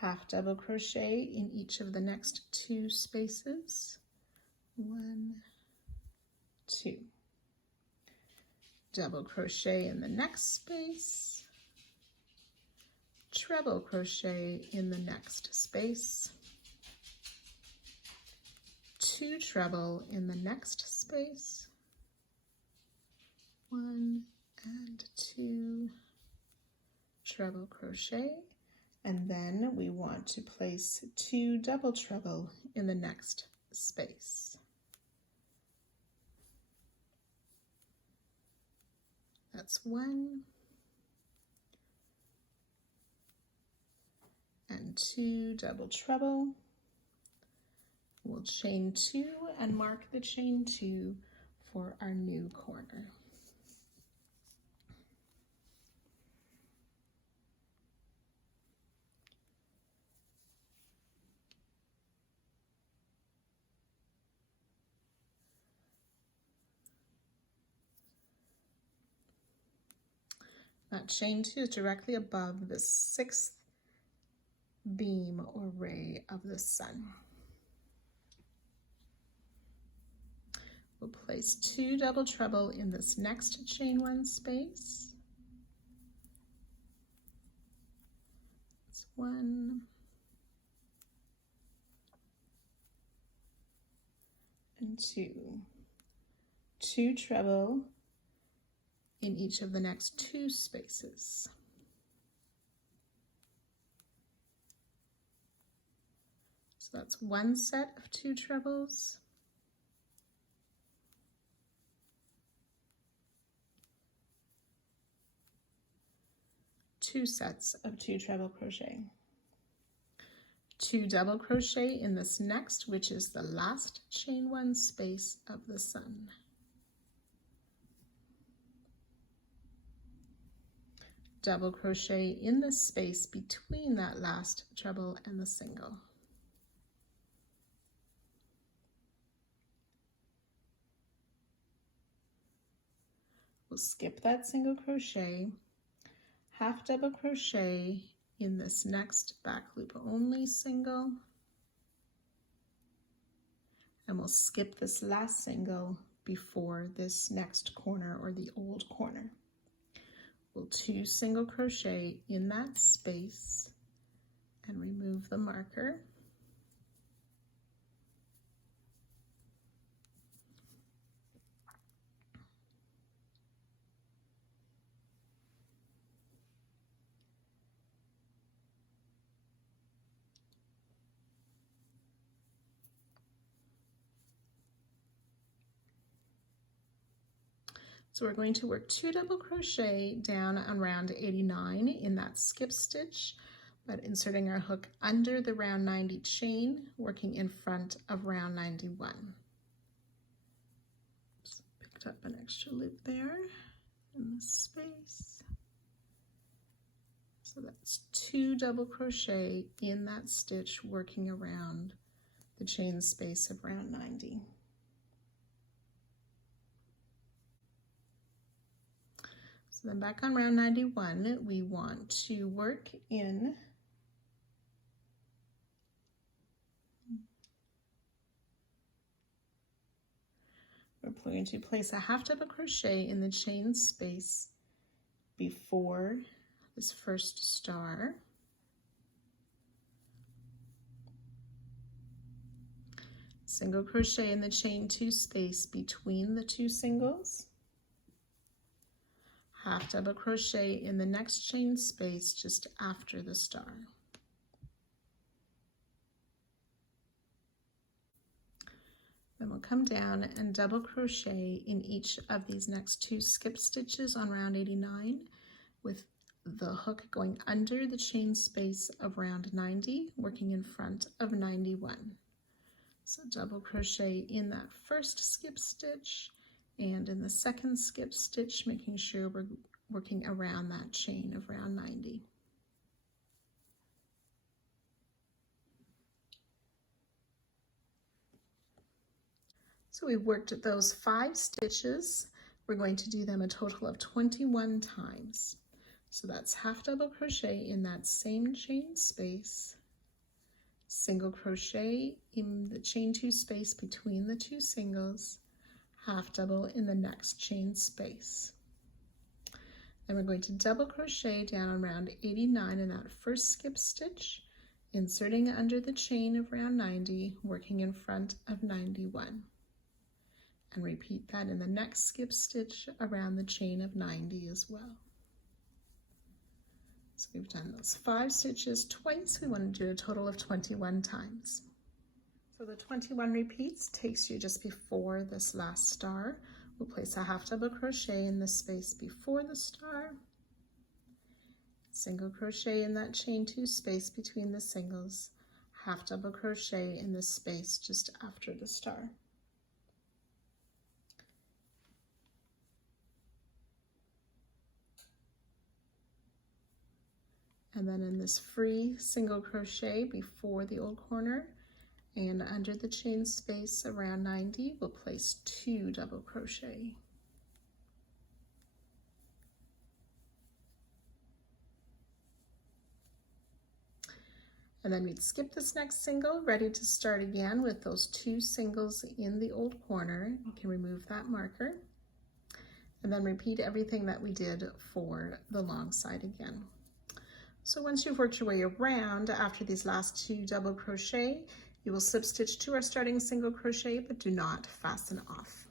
Half double crochet in each of the next 2 spaces. 1, 2. Double crochet in the next space. Treble crochet in the next space. 2 treble in the next space. 1 and 2 treble crochet. And then we want to place 2 double treble in the next space. That's 1 and 2 double treble. We'll chain 2 and mark the chain 2 for our new corner. That chain 2 is directly above the 6th beam or ray of the sun. We'll place 2 double treble in this next chain 1 space. That's 1 and 2. 2 treble in each of the next 2 spaces. So that's 1 set of 2 trebles. 2 sets of 2 treble crochet. 2 double crochet in this next, which is the last chain 1 space of the sun. Double crochet in the space between that last treble and the single. We'll skip that single crochet, half double crochet in this next back loop only single, and we'll skip this last single before this next corner or the old corner. we'll 2 single crochet in that space and remove the marker. So we're going to work 2 double crochet down on round 89 in that skip stitch, but inserting our hook under the round 90 chain, working in front of round 91. Oops, picked up an extra loop there in the space. So that's 2 double crochet in that stitch, working around the chain space of round 90. So then back on round 91, we want to work in we're going to place a half double crochet in the chain space before this first star. Single crochet in the chain 2 space between the 2 singles. Half double crochet in the next chain space just after the star. Then we'll come down and double crochet in each of these next 2 skip stitches on round 89 with the hook going under the chain space of round 90, working in front of 91. So double crochet in that first skip stitch and in the second skip stitch, making sure we're working around that chain of round 90. So we've worked those 5 stitches. We're going to do them a total of 21 times. So that's half double crochet in that same chain space, single crochet in the chain 2 space between the 2 singles, half double in the next chain space. Then we're going to double crochet down on round 89 in that first skip stitch, inserting under the chain of round 90, working in front of 91. And repeat that in the next skip stitch around the chain of 90 as well. So we've done those 5 stitches twice. We want to do a total of 21 times. So the 21 repeats takes you just before this last star. We'll place a half double crochet in the space before the star, single crochet in that chain 2 space between the singles, half double crochet in the space just after the star. And then in this free single crochet before the old corner and under the chain space around 90, we'll place 2 double crochet. And then we'd skip this next single, ready to start again with those 2 singles in the old corner. You can remove that marker. And then repeat everything that we did for the long side again. So once you've worked your way around after these last 2 double crochet, you will slip stitch to our starting single crochet, but do not fasten off.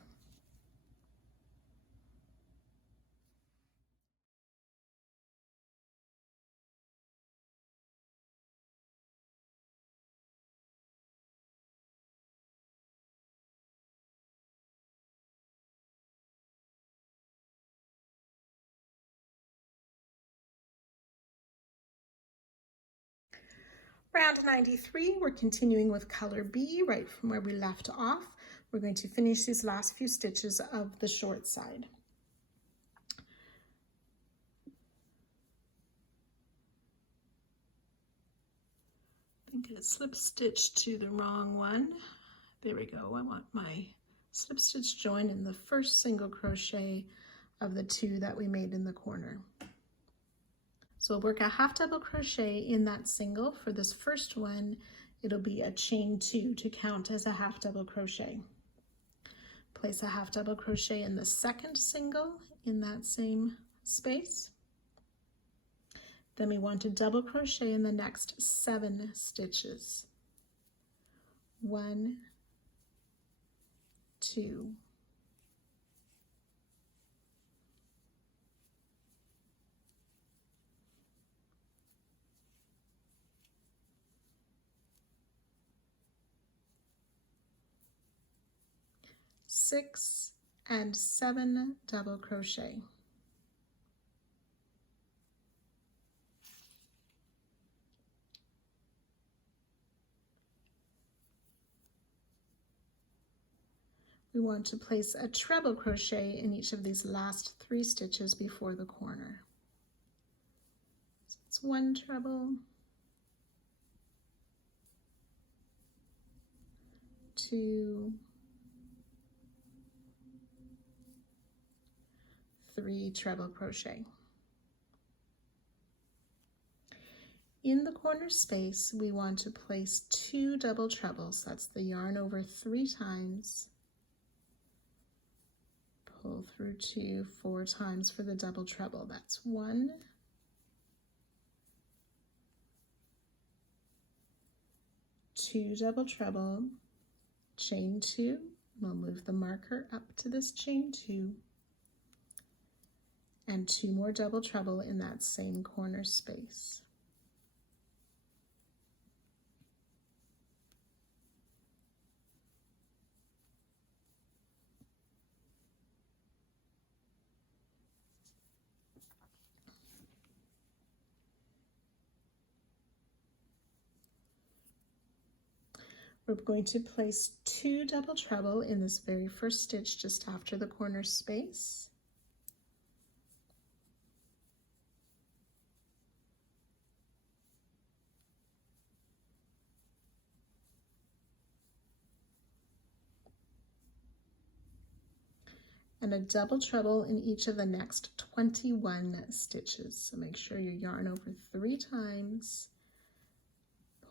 Round 93, we're continuing with color B right from where we left off. We're going to finish these last few stitches of the short side. I think I slip stitched to the wrong one. There we go. I want my slip stitch join in the first single crochet of the 2 that we made in the corner. So we'll work a half double crochet in that single. For this first one, it'll be a chain 2 to count as a half double crochet. Place a half double crochet in the second single in that same space. Then we want to double crochet in the next 7 stitches. 1, 2, 6 and 7 double crochet. We want to place a treble crochet in each of these last 3 stitches before the corner. So it's 1 treble, 2, 3 treble crochet. In the corner space, we want to place 2 double trebles. That's the yarn over 3 times. Pull through 2 4 times for the double treble. That's 1, 2 double treble, chain 2. We'll move the marker up to this chain 2, and 2 more double treble in that same corner space. We're going to place 2 double treble in this very first stitch just after the corner space. And a double treble in each of the next 21 stitches. So make sure you yarn over 3 times,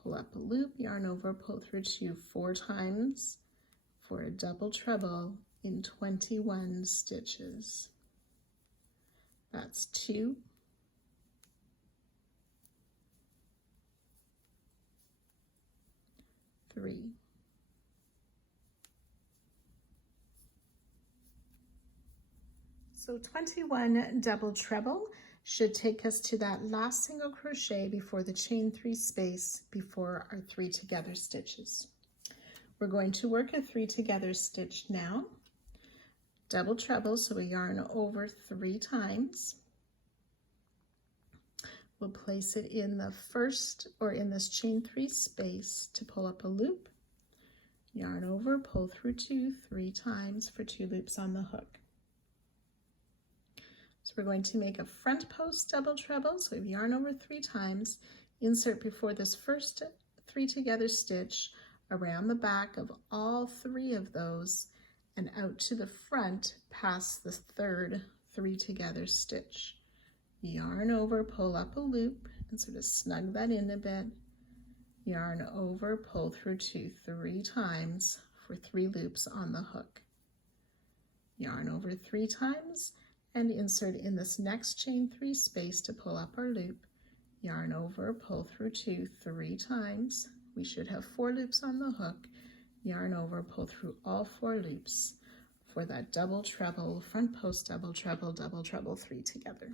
pull up a loop, yarn over, pull through 2 4 times for a double treble in 21 stitches. That's 2, 3, 21 double treble should take us to that last single crochet before the chain 3 space before our 3 together stitches. We're going to work a 3 together stitch now. Double treble, so we yarn over 3 times. We'll place it in the first, or in this chain 3 space, to pull up a loop. Yarn over, pull through 2 3 times for 2 loops on the hook. So we're going to make a front post double treble, so we yarn over 3 times, insert before this first 3 together stitch, around the back of all 3 of those, and out to the front past the third 3 together stitch. Yarn over, pull up a loop, and sort of snug that in a bit. Yarn over, pull through 2 3 times for 3 loops on the hook. Yarn over 3 times, and insert in this next chain 3 space to pull up our loop. Yarn over, pull through 2 3 times. We should have 4 loops on the hook. Yarn over, pull through all 4 loops for that double treble, front post double treble, 3 together.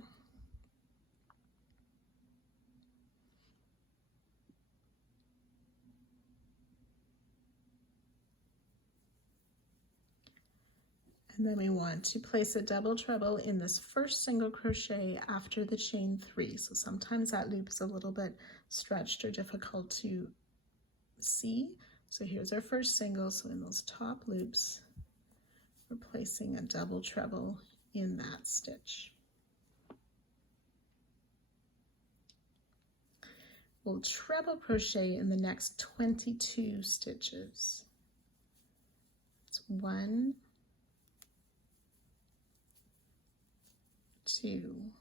And then we want to place a double treble in this first single crochet after the chain 3. So sometimes that loop is a little bit stretched or difficult to see. So here's our first single. So in those top loops, we're placing a double treble in that stitch. We'll treble crochet in the next 22 stitches. It's 1, 2,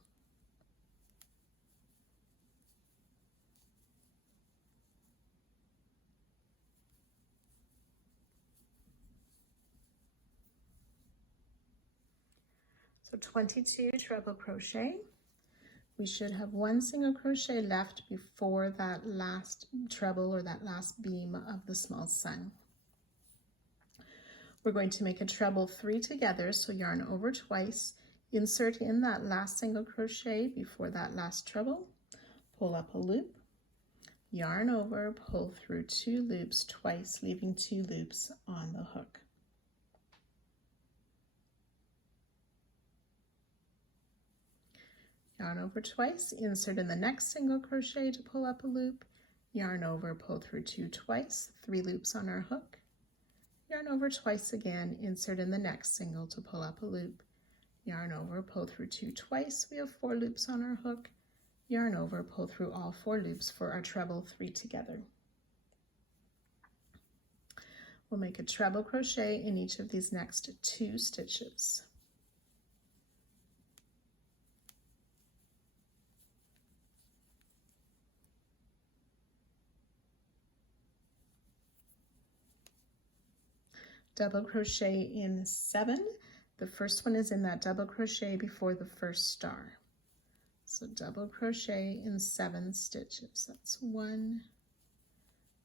22 treble crochet. we should have one single crochet left before that last treble or that last beam of the small sun. We're going to make a treble 3 together, so yarn over twice, insert in that last single crochet before that last treble, pull up a loop, yarn over, pull through 2 loops twice, leaving 2 loops on the hook. Yarn over twice, insert in the next single crochet to pull up a loop, yarn over, pull through 2 twice, 3 loops on our hook, yarn over twice again, insert in the next single to pull up a loop, yarn over, pull through 2 twice, we have 4 loops on our hook, yarn over, pull through all 4 loops for our treble 3 together. We'll make a treble crochet in each of these next 2 stitches. Double crochet in 7. The first one is in that double crochet before the first star. So double crochet in 7 stitches. That's 1,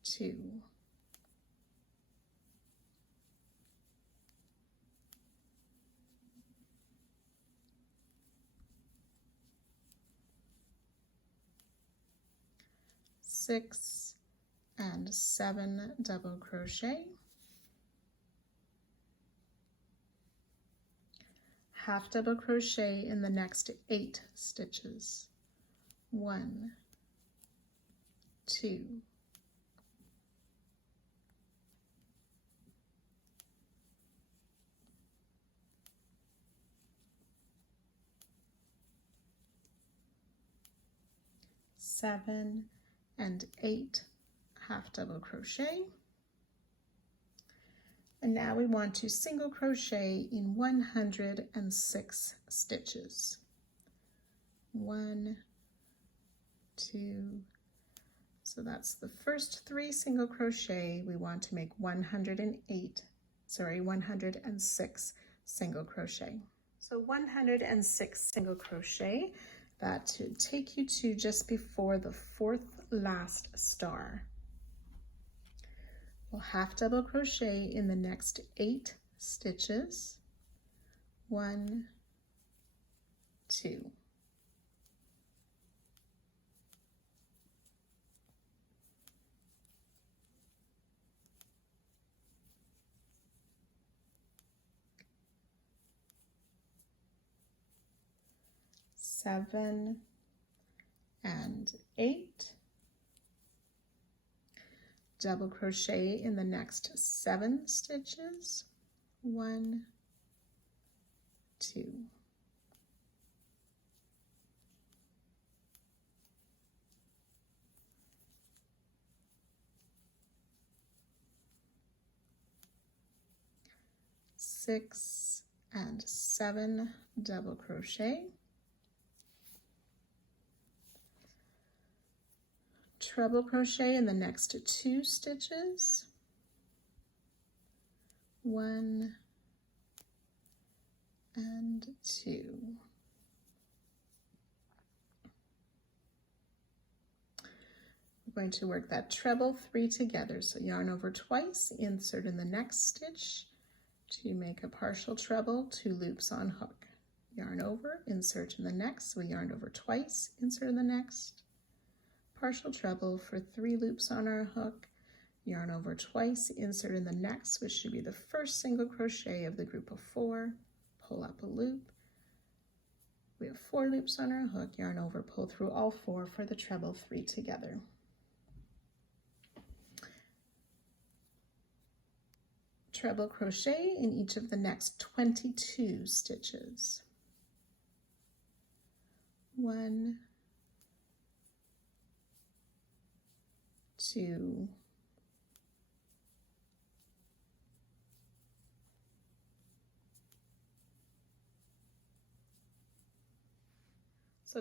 2, 6 and 7 double crochet. Half double crochet in the next 8 stitches. 1, 2, 7 and 8 half double crochet. And now we want to single crochet in 106 stitches. 1, 2, so that's the first 3 single crochet. We want to make 106 single crochet. So 106 single crochet, that should take you to just before the 4th last star. We'll half double crochet in the next 8 stitches. 1, 2. Seven and 8. Double crochet in the next 7 stitches. 1, 2. Six and 7 double crochet. Treble crochet in the next 2 stitches. 1 and 2. We're going to work that treble 3 together. So yarn over twice, insert in the next stitch to make a partial treble, 2 loops on hook. Yarn over, insert in the next. We yarned over twice, insert in the next. Partial treble for 3 loops on our hook, yarn over twice, insert in the next, which should be the first single crochet of the group of 4, pull up a loop. We have 4 loops on our hook, yarn over, pull through all 4 for the treble 3 together. Treble crochet in each of the next 22 stitches. 1, 2,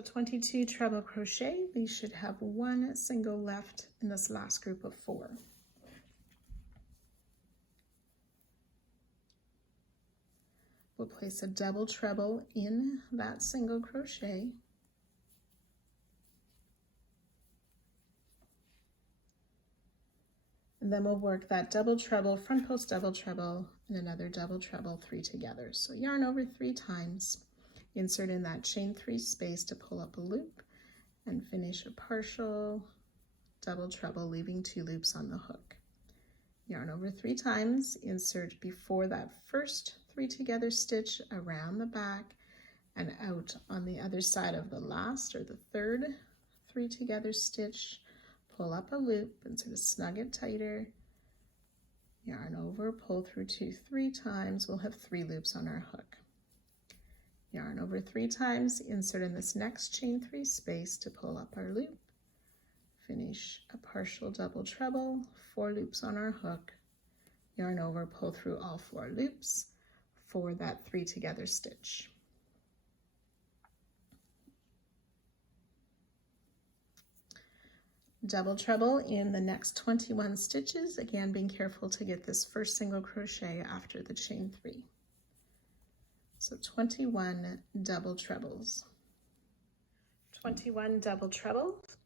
22 treble crochet. We should have 1 single left in this last group of 4. We'll place a double treble in that single crochet. And then we'll work that double treble, front post double treble, and another double treble, 3 together. So yarn over 3 times, insert in that chain 3 space to pull up a loop, and finish a partial double treble, leaving 2 loops on the hook. Yarn over 3 times, insert before that first 3 together stitch around the back and out on the other side of the last or the third 3 together stitch. Pull up a loop and sort of snug it tighter. Yarn over, pull through 2 3 times. We'll have 3 loops on our hook. Yarn over 3 times, insert in this next chain 3 space to pull up our loop. Finish a partial double treble, 4 loops on our hook. Yarn over, pull through all 4 loops for that 3 together stitch. Double treble in the next 21 stitches, again being careful to get this first single crochet after the chain 3. So 21 double trebles. 21 double trebles.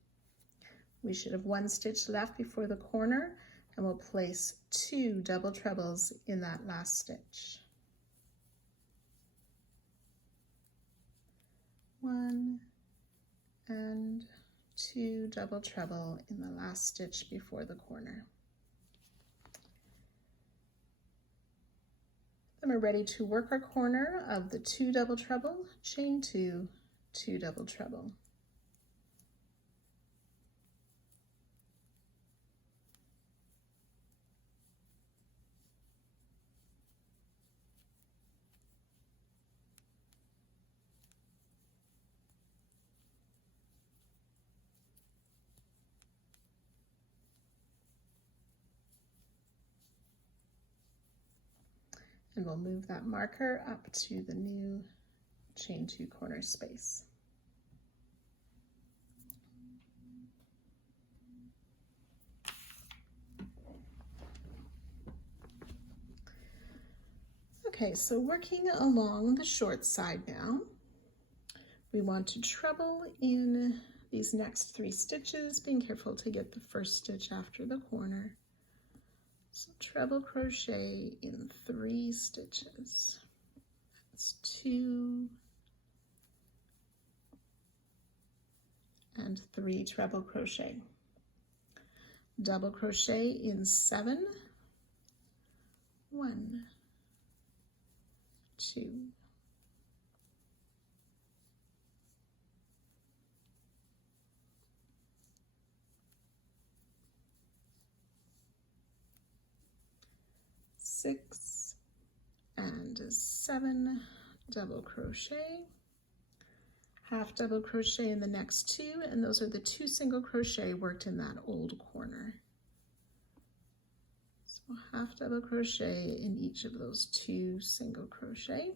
We should have 1 stitch left before the corner, and we'll place 2 double trebles in that last stitch. 1 and 2 double treble in the last stitch before the corner. Then we're ready to work our corner of the 2 double treble, chain 2, 2 double treble. And we'll move that marker up to the new chain 2 corner space. Okay, so working along the short side now, we want to treble in these next 3 stitches, being careful to get the first stitch after the corner. So treble crochet in 3 stitches. That's 2 and 3 treble crochet. Double crochet in 7. 1, 2. 6 and 7 double crochet, half double crochet in the next 2, and those are the 2 single crochet worked in that old corner. So half double crochet in each of those 2 single crochet.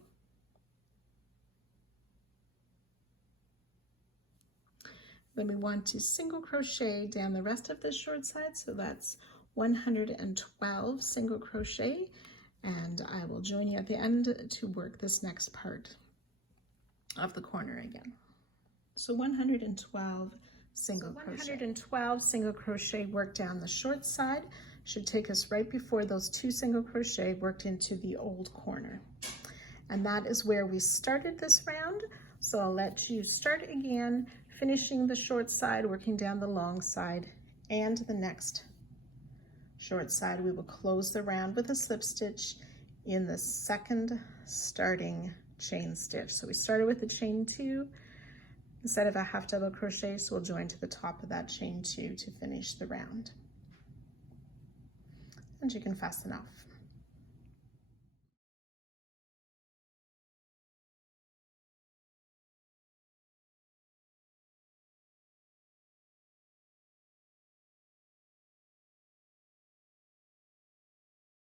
Then we want to single crochet down the rest of the short side, so that's 112 single crochet, and I will join you at the end to work this next part of the corner again. So 112 single crochet. 112 single crochet worked down the short side should take us right before those 2 single crochet worked into the old corner. And that is where we started this round. So I'll let you start again, finishing the short side, working down the long side, and the next short side. We will close the round with a slip stitch in the second starting chain stitch. So we started with the chain 2 instead of a half double crochet, so we'll join to the top of that chain 2 to finish the round. And you can fasten off.